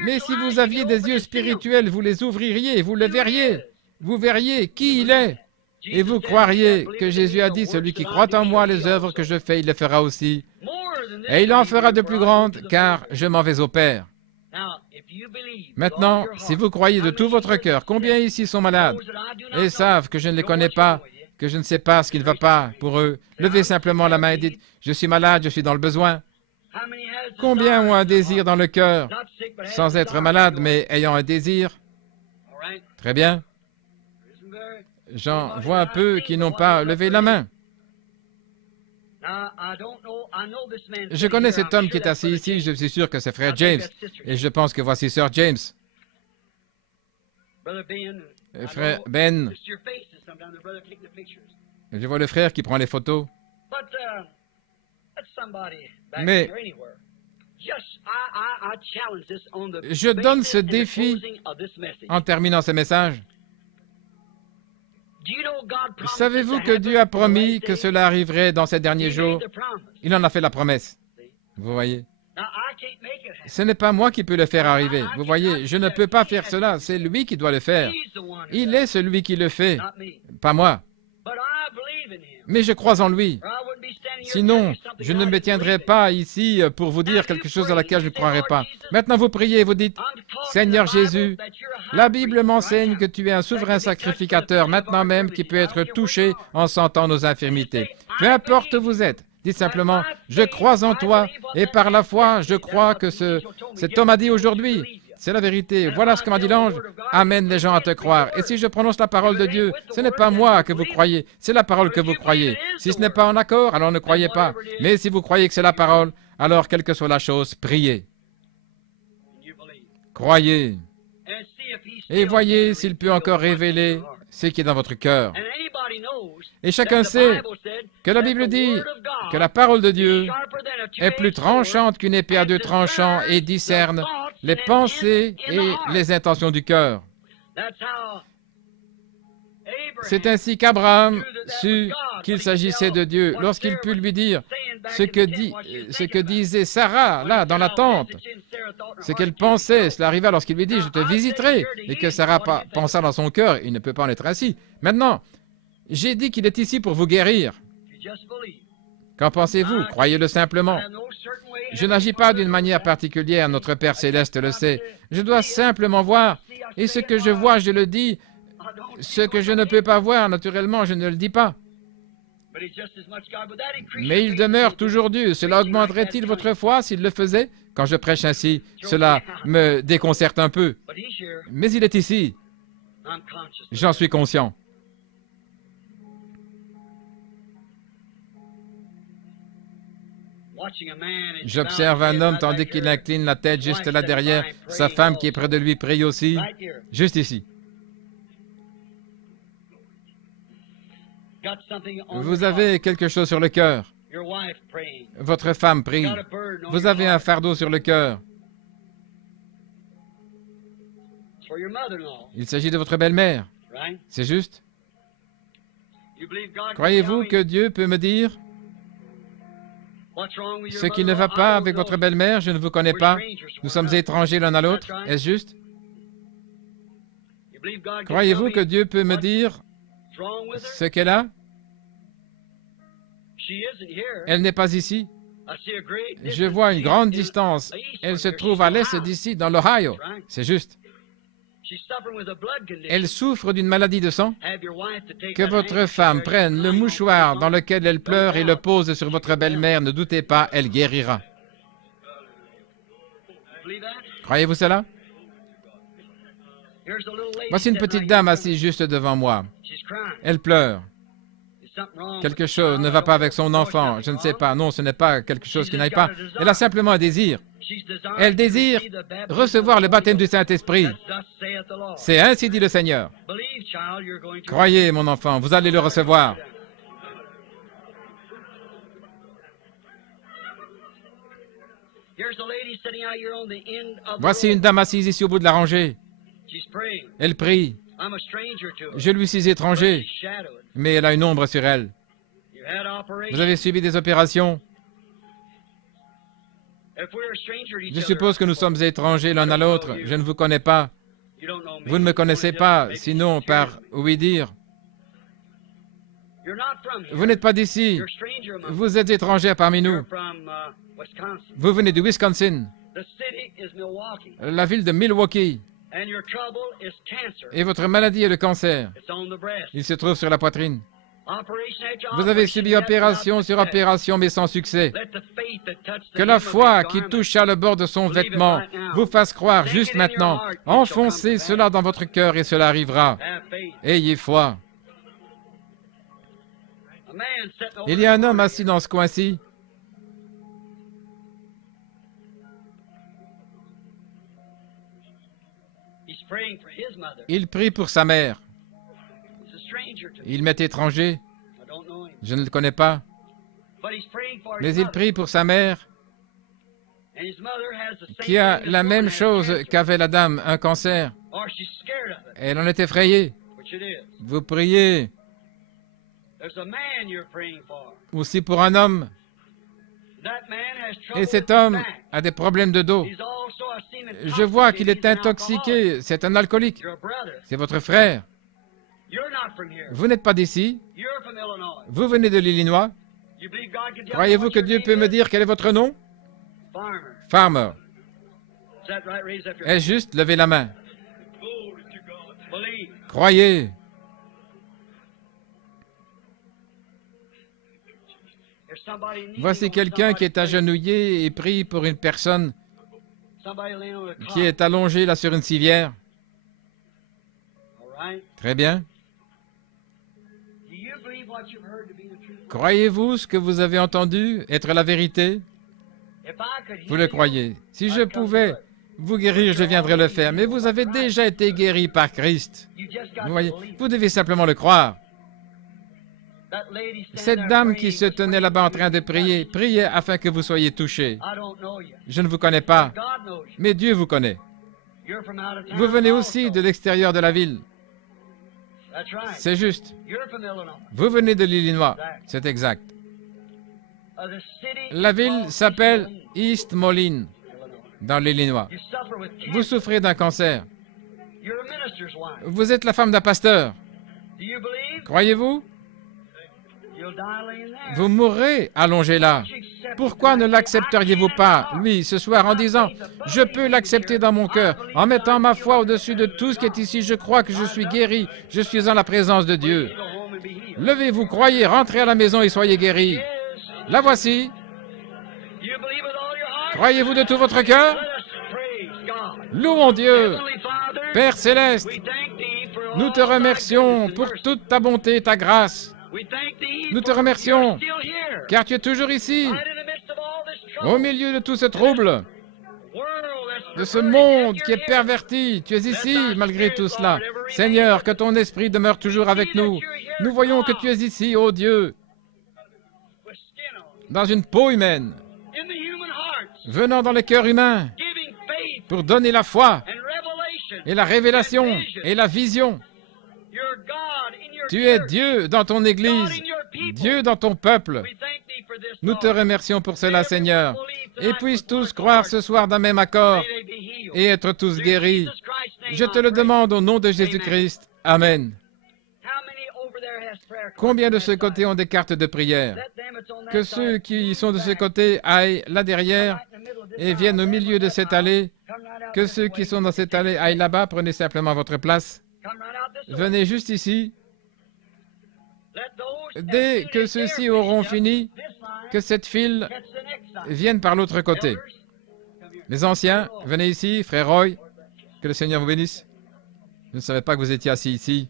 Mais si vous aviez des yeux spirituels, vous les ouvririez, vous le verriez. Vous verriez qui il est. Et vous croiriez que Jésus a dit, celui qui croit en moi, les œuvres que je fais, il les fera aussi. Et il en fera de plus grandes, car je m'en vais au Père. Maintenant, si vous croyez de tout votre cœur, combien ici sont malades et savent que je ne les connais pas, que je ne sais pas ce qui ne va pas pour eux, levez simplement la main et dites, je suis malade, je suis dans le besoin. Combien ont un désir dans le cœur, sans être malade, mais ayant un désir? Très bien. J'en vois un peu qui n'ont pas levé la main. Je connais cet homme qui est assis ici, je suis sûr que c'est frère James, et je pense que voici sœur James. Frère Ben, je vois le frère qui prend les photos. Mais je donne ce défi en terminant ce message. Savez-vous que Dieu a promis que cela arriverait dans ces derniers jours? Il en a fait la promesse. Vous voyez? Ce n'est pas moi qui peux le faire arriver. Vous voyez, je ne peux pas faire cela. C'est lui qui doit le faire. Il est celui qui le fait, pas moi. Mais je crois en lui. Sinon, je ne me tiendrai pas ici pour vous dire quelque chose à laquelle je ne croirai pas. Maintenant, vous priez et vous dites, Seigneur Jésus, la Bible m'enseigne que tu es un souverain sacrificateur maintenant même qui peut être touché en sentant nos infirmités. Peu importe où vous êtes, dites simplement, je crois en toi et par la foi, je crois que cet homme a dit aujourd'hui. C'est la vérité. Voilà ce que m'a dit l'ange. Amène les gens à te croire. Et si je prononce la parole de Dieu, ce n'est pas moi que vous croyez, c'est la parole que vous croyez. Si ce n'est pas en accord, alors ne croyez pas. Mais si vous croyez que c'est la parole, alors quelle que soit la chose, priez. Croyez. Et voyez s'il peut encore révéler ce qui est dans votre cœur. Et chacun sait que la Bible dit que la parole de Dieu est plus tranchante qu'une épée à deux tranchants et discerne les pensées et les intentions du cœur. C'est ainsi qu'Abraham sut qu'il s'agissait de Dieu lorsqu'il put lui dire ce que disait Sarah, là, dans la tente. Ce qu'elle pensait, cela arriva lorsqu'il lui dit « Je te visiterai » et que Sarah pensa dans son cœur « Il ne peut pas en être ainsi. » Maintenant, j'ai dit qu'il est ici pour vous guérir. Qu'en pensez-vous? Croyez-le simplement. Je n'agis pas d'une manière particulière, notre Père Céleste le sait. Je dois simplement voir, et ce que je vois, je le dis. Ce que je ne peux pas voir, naturellement, je ne le dis pas. Mais il demeure toujours Dieu. Cela augmenterait-il votre foi s'il le faisait? Quand je prêche ainsi, cela me déconcerte un peu. Mais il est ici. J'en suis conscient. J'observe un homme tandis qu'il incline la tête juste là derrière. Sa femme qui est près de lui prie aussi. Juste ici. Vous avez quelque chose sur le cœur. Votre femme prie. Vous avez un fardeau sur le cœur. Il s'agit de votre belle-mère. C'est juste? Croyez-vous que Dieu peut me dire ce qui ne va pas avec votre belle-mère? Je ne vous connais pas. Nous sommes étrangers l'un à l'autre. Est-ce juste? Croyez-vous que Dieu peut me dire ce qu'elle a? Elle n'est pas ici. Je vois une grande distance. Elle se trouve à l'est d'ici, dans l'Ohio. C'est juste. Elle souffre d'une maladie de sang. Que votre femme prenne le mouchoir dans lequel elle pleure et le pose sur votre belle-mère. Ne doutez pas, elle guérira. Croyez-vous cela? Voici une petite dame assise juste devant moi. Elle pleure. Quelque chose ne va pas avec son enfant. Je ne sais pas. Non, ce n'est pas quelque chose qui n'aille pas. Elle a simplement un désir. Elle désire recevoir le baptême du Saint-Esprit. C'est ainsi dit le Seigneur. Croyez, mon enfant, vous allez le recevoir. Voici une dame assise ici au bout de la rangée. Elle prie. Je lui suis étranger, mais elle a une ombre sur elle. Vous avez subi des opérations. Je suppose que nous sommes étrangers l'un à l'autre. Je ne vous connais pas. Vous ne me connaissez pas, sinon par oui-dire. Vous n'êtes pas d'ici. Vous êtes étrangers parmi nous. Vous venez du Wisconsin. La ville de Milwaukee. Et votre maladie est le cancer. Il se trouve sur la poitrine. Vous avez subi opération sur opération, mais sans succès. Que la foi qui toucha le bord de son vêtement vous fasse croire juste maintenant. Enfoncez cela dans votre cœur et cela arrivera. Ayez foi. Il y a un homme assis dans ce coin-ci. Il prie pour sa mère. Il m'est étranger. Je ne le connais pas. Mais il prie pour sa mère, qui a la même chose qu'avait la dame, un cancer. Elle en est effrayée. Vous priez aussi pour un homme. Et cet homme a des problèmes de dos. Je vois qu'il est intoxiqué. C'est un alcoolique. C'est votre frère. Vous n'êtes pas d'ici. Vous venez de l'Illinois. Croyez-vous que Dieu peut me dire quel est votre nom? Farmer. Est juste, levez la main. Croyez. Voici quelqu'un qui est agenouillé et prie pour une personne qui est allongée là sur une civière. Très bien. Croyez-vous ce que vous avez entendu être la vérité? Vous le croyez. Si je pouvais vous guérir, je viendrais le faire. Mais vous avez déjà été guéri par Christ. Vous voyez, vous devez simplement le croire. Cette dame qui se tenait là-bas en train de prier, priez afin que vous soyez touchés. Je ne vous connais pas, mais Dieu vous connaît. Vous venez aussi de l'extérieur de la ville. C'est juste. Vous venez de l'Illinois. C'est exact. La ville s'appelle East Moline, dans l'Illinois. Vous souffrez d'un cancer. Vous êtes la femme d'un pasteur. Croyez-vous? Vous mourrez allongé là. Pourquoi ne l'accepteriez-vous pas, lui, ce soir, en disant « Je peux l'accepter dans mon cœur, en mettant ma foi au-dessus de tout ce qui est ici, je crois que je suis guéri, je suis en la présence de Dieu. » Levez-vous, croyez, rentrez à la maison et soyez guéris. La voici. Croyez-vous de tout votre cœur? Louons Dieu. Père céleste, nous te remercions pour toute ta bonté et ta grâce. Nous te remercions, car tu es toujours ici, au milieu de tout ce trouble, de ce monde qui est perverti. Tu es ici, malgré tout cela. Seigneur, que ton esprit demeure toujours avec nous. Nous voyons que tu es ici, ô Dieu, dans une peau humaine, venant dans le cœur humain, pour donner la foi, et la révélation, et la vision. Tu es Dieu dans ton Église, Dieu dans ton peuple. Nous te remercions pour cela, Seigneur. Et puissent tous croire ce soir d'un même accord et être tous guéris. Je te le demande au nom de Jésus-Christ. Amen. Combien de ce côté ont des cartes de prière? Que ceux qui sont de ce côté aillent là derrière et viennent au milieu de cette allée. Que ceux qui sont dans cette allée aillent là-bas. Prenez simplement votre place. Venez juste ici. Dès que ceux-ci auront fini, que cette file vienne par l'autre côté. Les anciens, venez ici, frère Roy. Que le Seigneur vous bénisse. Je ne savais pas que vous étiez assis ici.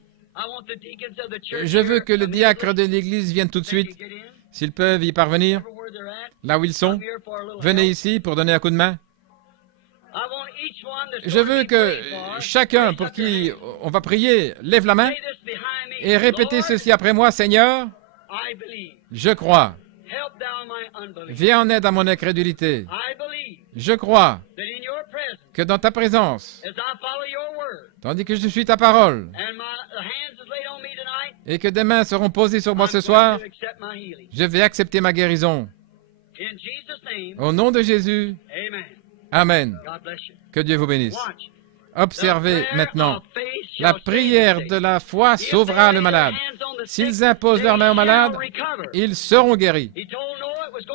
Je veux que les diacres de l'Église viennent tout de suite. S'ils peuvent y parvenir, là où ils sont, venez ici pour donner un coup de main. Je veux que chacun pour qui on va prier lève la main et répétez ceci après moi. Seigneur, je crois. Viens en aide à mon incrédulité. Je crois que dans ta présence, tandis que je suis ta parole, et que des mains seront posées sur moi ce soir, je vais accepter ma guérison. Au nom de Jésus, Amen. Que Dieu vous bénisse. Observez maintenant. La prière de la foi sauvera le malade. S'ils imposent leurs mains au malade, ils seront guéris.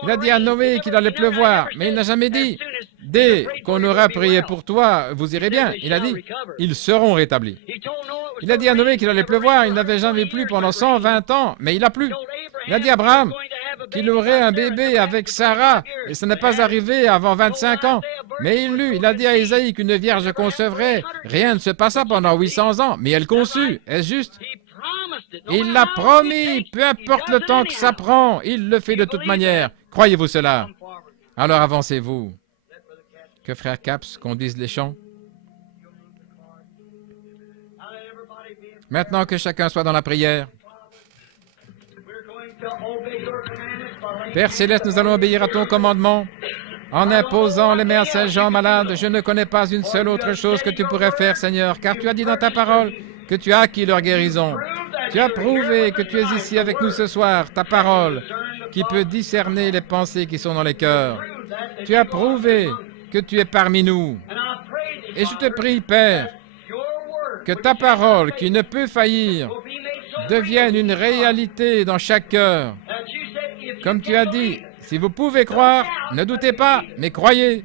Il a dit à Noé qu'il allait pleuvoir, mais il n'a jamais dit, dès qu'on aura prié pour toi, vous irez bien. Il a dit, ils seront rétablis. Il a dit à Noé qu'il allait pleuvoir, il n'avait jamais plu pendant 120 ans, mais il a plu. Il a dit à Abraham qu'il aurait un bébé avec Sarah, et ça n'est pas arrivé avant 25 ans. Mais il a dit à Isaïe qu'une vierge concevrait. Rien ne se passa pendant 800 ans, mais elle conçut. Est-ce juste? Il l'a promis, peu importe le temps que ça prend, il le fait de toute manière. Croyez-vous cela? Alors avancez-vous. Que Frère Capps conduise les chants. Maintenant que chacun soit dans la prière. Père Céleste, nous allons obéir à ton commandement en imposant les mains à ces gens malades. Je ne connais pas une seule autre chose que tu pourrais faire, Seigneur, car tu as dit dans ta parole que tu as acquis leur guérison. Tu as prouvé que tu es ici avec nous ce soir, ta parole, qui peut discerner les pensées qui sont dans les cœurs. Tu as prouvé que tu es parmi nous. Et je te prie, Père, que ta parole, qui ne peut faillir, devienne une réalité dans chaque cœur. Comme tu as dit, si vous pouvez croire, ne doutez pas, mais croyez.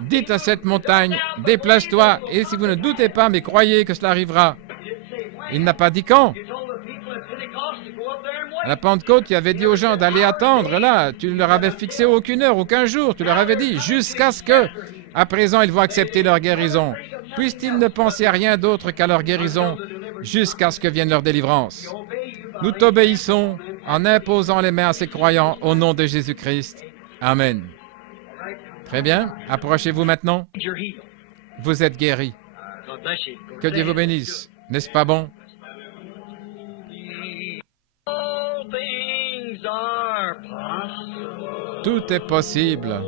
Dites à cette montagne, déplace-toi, et si vous ne doutez pas, mais croyez que cela arrivera. Il n'a pas dit quand. À la Pentecôte, tu avais dit aux gens d'aller attendre, là, tu ne leur avais fixé aucune heure, aucun jour, tu leur avais dit, jusqu'à ce que, à présent, ils vont accepter leur guérison. Puissent-ils ne penser à rien d'autre qu'à leur guérison, jusqu'à ce que vienne leur délivrance. Nous t'obéissons en imposant les mains à ces croyants au nom de Jésus-Christ. Amen. Très bien. Approchez-vous maintenant. Vous êtes guéris. Que Dieu vous bénisse. N'est-ce pas bon? Tout est possible.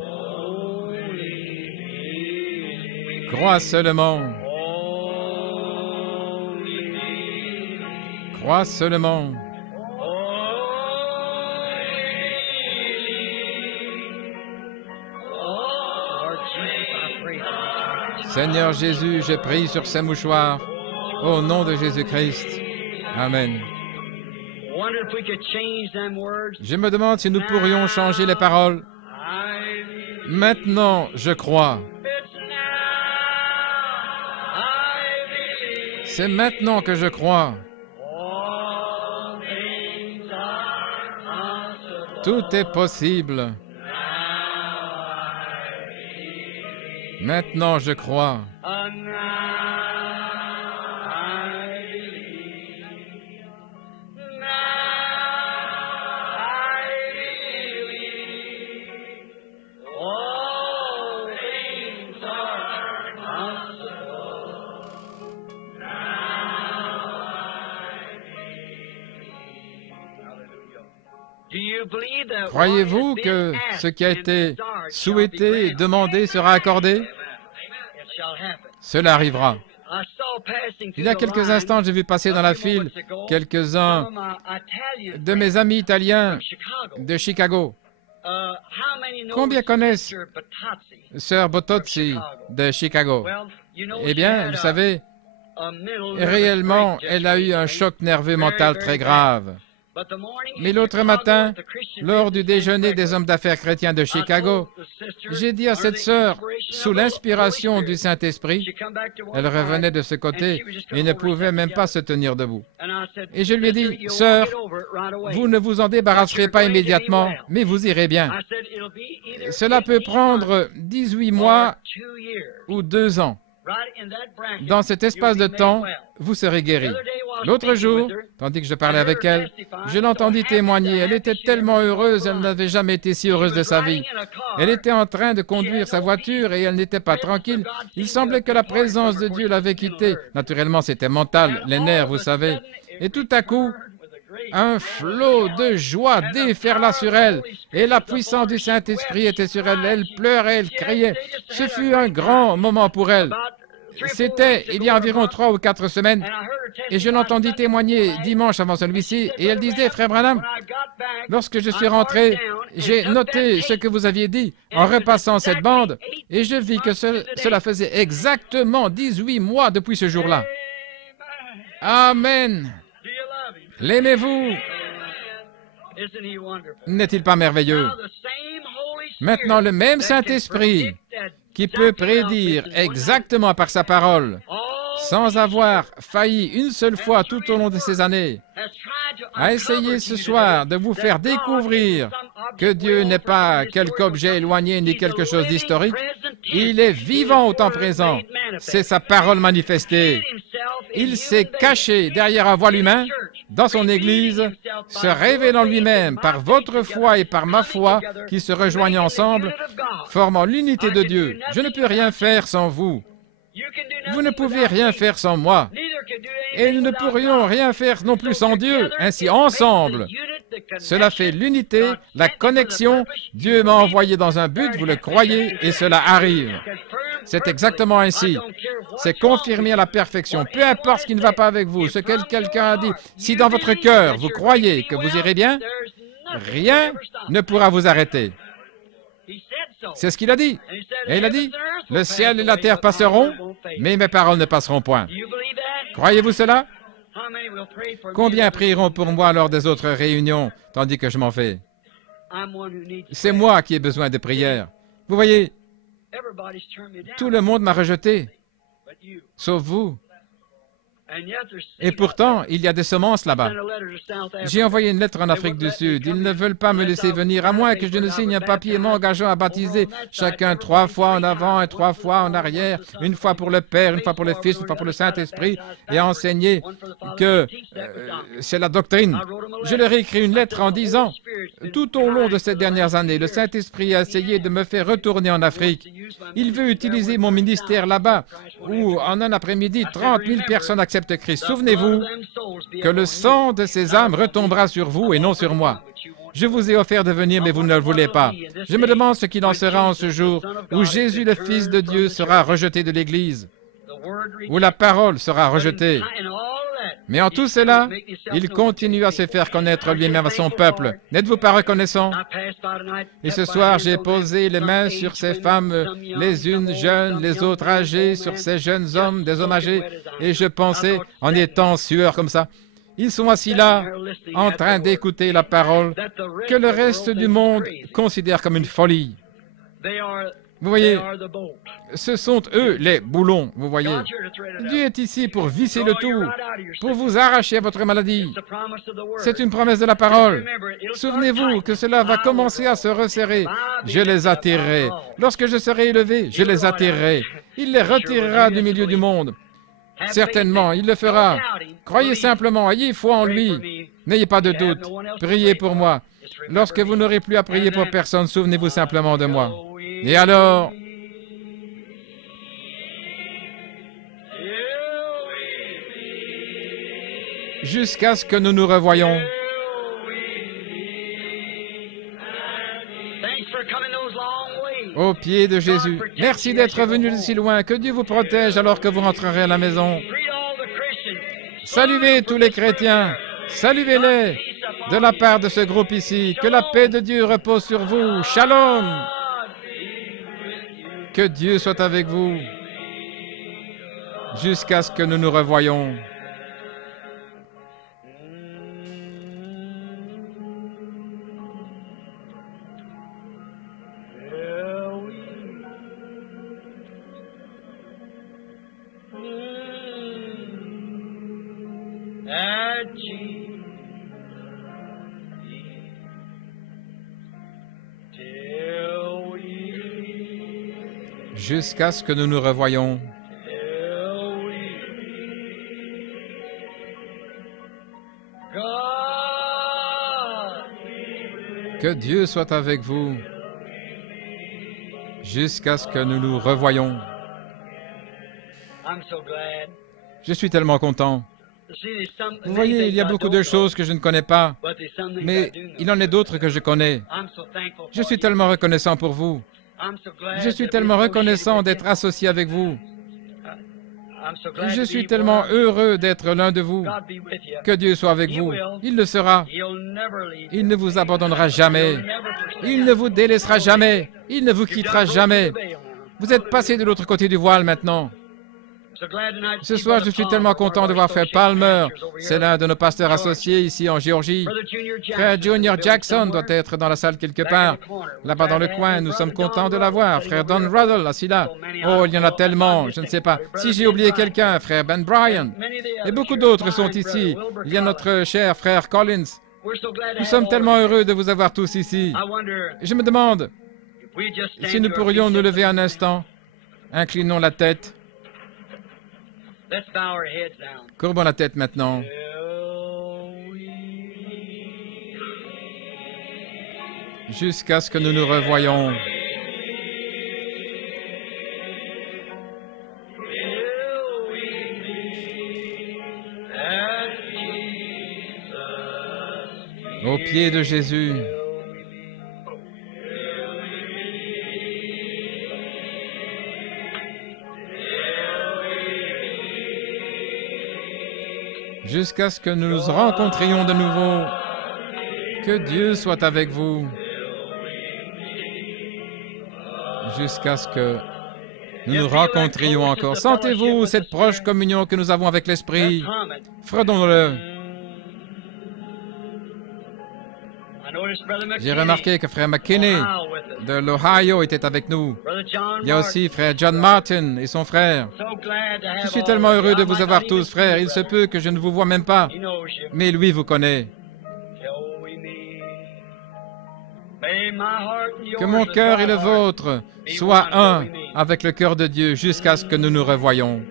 Crois seulement. Crois seulement. Seigneur Jésus, je prie sur ces mouchoirs, au nom de Jésus-Christ. Amen. Je me demande si nous pourrions changer les paroles. Maintenant, je crois. C'est maintenant que je crois. Tout est possible. Maintenant, je crois. Croyez-vous que ce qui a été souhaité et demandé sera accordé? Cela arrivera. Il y a quelques instants, j'ai vu passer dans la file quelques-uns de mes amis italiens de Chicago. Combien connaissent Sœur Bottozzi de Chicago? Eh bien, vous savez, réellement, elle a eu un choc nerveux mental très grave. Mais l'autre matin, lors du déjeuner des hommes d'affaires chrétiens de Chicago, j'ai dit à cette sœur, sous l'inspiration du Saint-Esprit, elle revenait de ce côté et ne pouvait même pas se tenir debout. Et je lui ai dit, sœur, vous ne vous en débarrasserez pas immédiatement, mais vous irez bien. Cela peut prendre 18 mois ou 2 ans. Dans cet espace de temps, vous serez guéri. L'autre jour, tandis que je parlais avec elle, je l'entendis témoigner. Elle était tellement heureuse, elle n'avait jamais été si heureuse de sa vie. Elle était en train de conduire sa voiture et elle n'était pas tranquille. Il semblait que la présence de Dieu l'avait quittée. Naturellement, c'était mental, les nerfs, vous savez. Et tout à coup, Un flot de joie déferla sur elle, et la puissance du Saint-Esprit était sur elle. Elle pleurait, elle criait. Ce fut un grand moment pour elle. C'était il y a environ 3 ou 4 semaines, et je l'entendis témoigner dimanche avant celui-ci, et elle disait, Frère Branham, lorsque je suis rentré, j'ai noté ce que vous aviez dit en repassant cette bande, et je vis que cela faisait exactement 18 mois depuis ce jour-là. Amen. L'aimez-vous? N'est-il pas merveilleux? Maintenant, le même Saint-Esprit qui peut prédire exactement par sa parole, sans avoir failli une seule fois tout au long de ces années, a essayé ce soir de vous faire découvrir que Dieu n'est pas quelque objet éloigné ni quelque chose d'historique. Il est vivant au temps présent. C'est sa parole manifestée. Il s'est caché derrière un voile humain dans son Église, se révélant lui-même par votre foi et par ma foi qui se rejoignent ensemble, formant l'unité de Dieu. Je ne peux rien faire sans vous. Vous ne pouvez rien faire sans moi. Et nous ne pourrions rien faire non plus sans Dieu. Ainsi, ensemble, cela fait l'unité, la connexion. Dieu m'a envoyé dans un but, vous le croyez, et cela arrive. C'est exactement ainsi. C'est confirmé à la perfection. Peu importe ce qui ne va pas avec vous, ce que quelqu'un a dit. Si dans votre cœur, vous croyez que vous irez bien, rien ne pourra vous arrêter. C'est ce qu'il a dit. Et il a dit, le ciel et la terre passeront, mais mes paroles ne passeront point. Croyez-vous cela? Combien prieront pour moi lors des autres réunions, tandis que je m'en fais? C'est moi qui ai besoin de prières. Vous voyez, tout le monde m'a rejeté, sauf vous. Et pourtant, il y a des semences là-bas. J'ai envoyé une lettre en Afrique du Sud. Ils ne veulent pas me laisser venir, à moins que je ne signe un papier m'engageant à baptiser chacun 3 fois en avant et 3 fois en arrière, une fois pour le Père, une fois pour le Fils, une fois pour le Saint-Esprit, et à enseigner que c'est la doctrine. Je leur ai écrit une lettre en disant, tout au long de ces dernières années, le Saint-Esprit a essayé de me faire retourner en Afrique. Il veut utiliser mon ministère là-bas, où en un après-midi, 30 000 personnes acceptent Christ. Souvenez-vous que le sang de ces âmes retombera sur vous et non sur moi. Je vous ai offert de venir, mais vous ne le voulez pas. Je me demande ce qu'il en sera en ce jour où Jésus, le Fils de Dieu, sera rejeté de l'Église, où la parole sera rejetée. Mais en tout cela, il continue à se faire connaître lui-même à son peuple. N'êtes-vous pas reconnaissant? Et ce soir, j'ai posé les mains sur ces femmes, les unes jeunes, les autres âgées, sur ces jeunes hommes, des hommes âgés, et je pensais, en étant en sueur comme ça, ils sont assis là, en train d'écouter la parole que le reste du monde considère comme une folie. Vous voyez, ce sont eux les boulons, vous voyez. Dieu est ici pour visser le tout, pour vous arracher à votre maladie. C'est une promesse de la parole. Souvenez-vous que cela va commencer à se resserrer. Je les attirerai. Lorsque je serai élevé, je les attirerai. Il les retirera du milieu du monde. Certainement, il le fera. Croyez simplement, ayez foi en lui. N'ayez pas de doute. Priez pour moi. Lorsque vous n'aurez plus à prier pour personne, souvenez-vous simplement de moi. Et alors, jusqu'à ce que nous nous revoyions. Au pied de Jésus. Merci d'être venu de si loin. Que Dieu vous protège alors que vous rentrerez à la maison. Saluez tous les chrétiens. Saluez-les de la part de ce groupe ici. Que la paix de Dieu repose sur vous. Shalom. Que Dieu soit avec vous jusqu'à ce que nous nous revoyions. Jusqu'à ce que nous nous revoyions. Que Dieu soit avec vous jusqu'à ce que nous nous revoyions. Je suis tellement content. Vous voyez, il y a beaucoup de choses que je ne connais pas, mais il en est d'autres que je connais. Je suis tellement reconnaissant pour vous. Je suis tellement reconnaissant d'être associé avec vous. Je suis tellement heureux d'être l'un de vous. Que Dieu soit avec vous. Il le sera. Il ne vous abandonnera jamais. Il ne vous délaissera jamais. Il ne vous quittera jamais. Vous êtes passé de l'autre côté du voile maintenant. Ce soir, je suis tellement content de voir Frère Palmer. C'est l'un de nos pasteurs associés ici en Géorgie. Frère Junior Jackson doit être dans la salle quelque part. Là-bas dans le coin, nous sommes contents de l'avoir. Frère Don Ruddle, assis là. Oh, il y en a tellement, je ne sais pas. Si j'ai oublié quelqu'un, Frère Ben Bryan. Et beaucoup d'autres sont ici. Il y a notre cher Frère Collins. Nous sommes tellement heureux de vous avoir tous ici. Je me demande si nous pourrions nous lever un instant. Inclinons la tête. Courbons la tête maintenant. Jusqu'à ce que nous nous revoyions. Au pied de Jésus. Jusqu'à ce que nous nous rencontrions de nouveau. Que Dieu soit avec vous. Jusqu'à ce que nous nous rencontrions encore. Sentez-vous cette proche communion que nous avons avec l'Esprit? Fredonnons-le. J'ai remarqué que Frère McKinney de l'Ohio était avec nous. Il y a aussi Frère John Martin et son frère. Je suis tellement heureux de vous avoir tous, frères. Il se peut que je ne vous vois même pas, mais lui vous connaît. Que mon cœur et le vôtre soient un avec le cœur de Dieu jusqu'à ce que nous nous revoyions.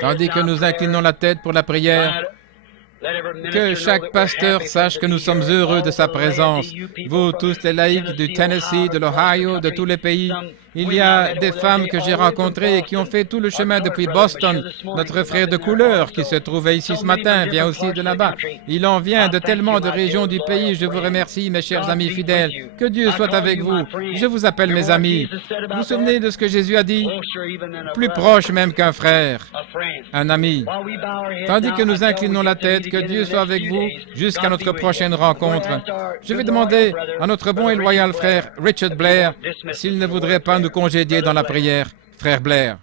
Tandis que nous inclinons la tête pour la prière, que chaque pasteur sache que nous sommes heureux de sa présence. Vous, tous les laïcs du Tennessee, de l'Ohio, de tous les pays, il y a des femmes que j'ai rencontrées et qui ont fait tout le chemin depuis Boston. Notre frère de couleur qui se trouvait ici ce matin vient aussi de là-bas. Il en vient de tellement de régions du pays. Je vous remercie, mes chers amis fidèles. Que Dieu soit avec vous. Je vous appelle mes amis. Vous vous souvenez de ce que Jésus a dit? Plus proche même qu'un frère, un ami. Tandis que nous inclinons la tête, que Dieu soit avec vous jusqu'à notre prochaine rencontre. Je vais demander à notre bon et loyal frère Richard Blair s'il ne voudrait pas nous congédier dans la prière. Frère Blair.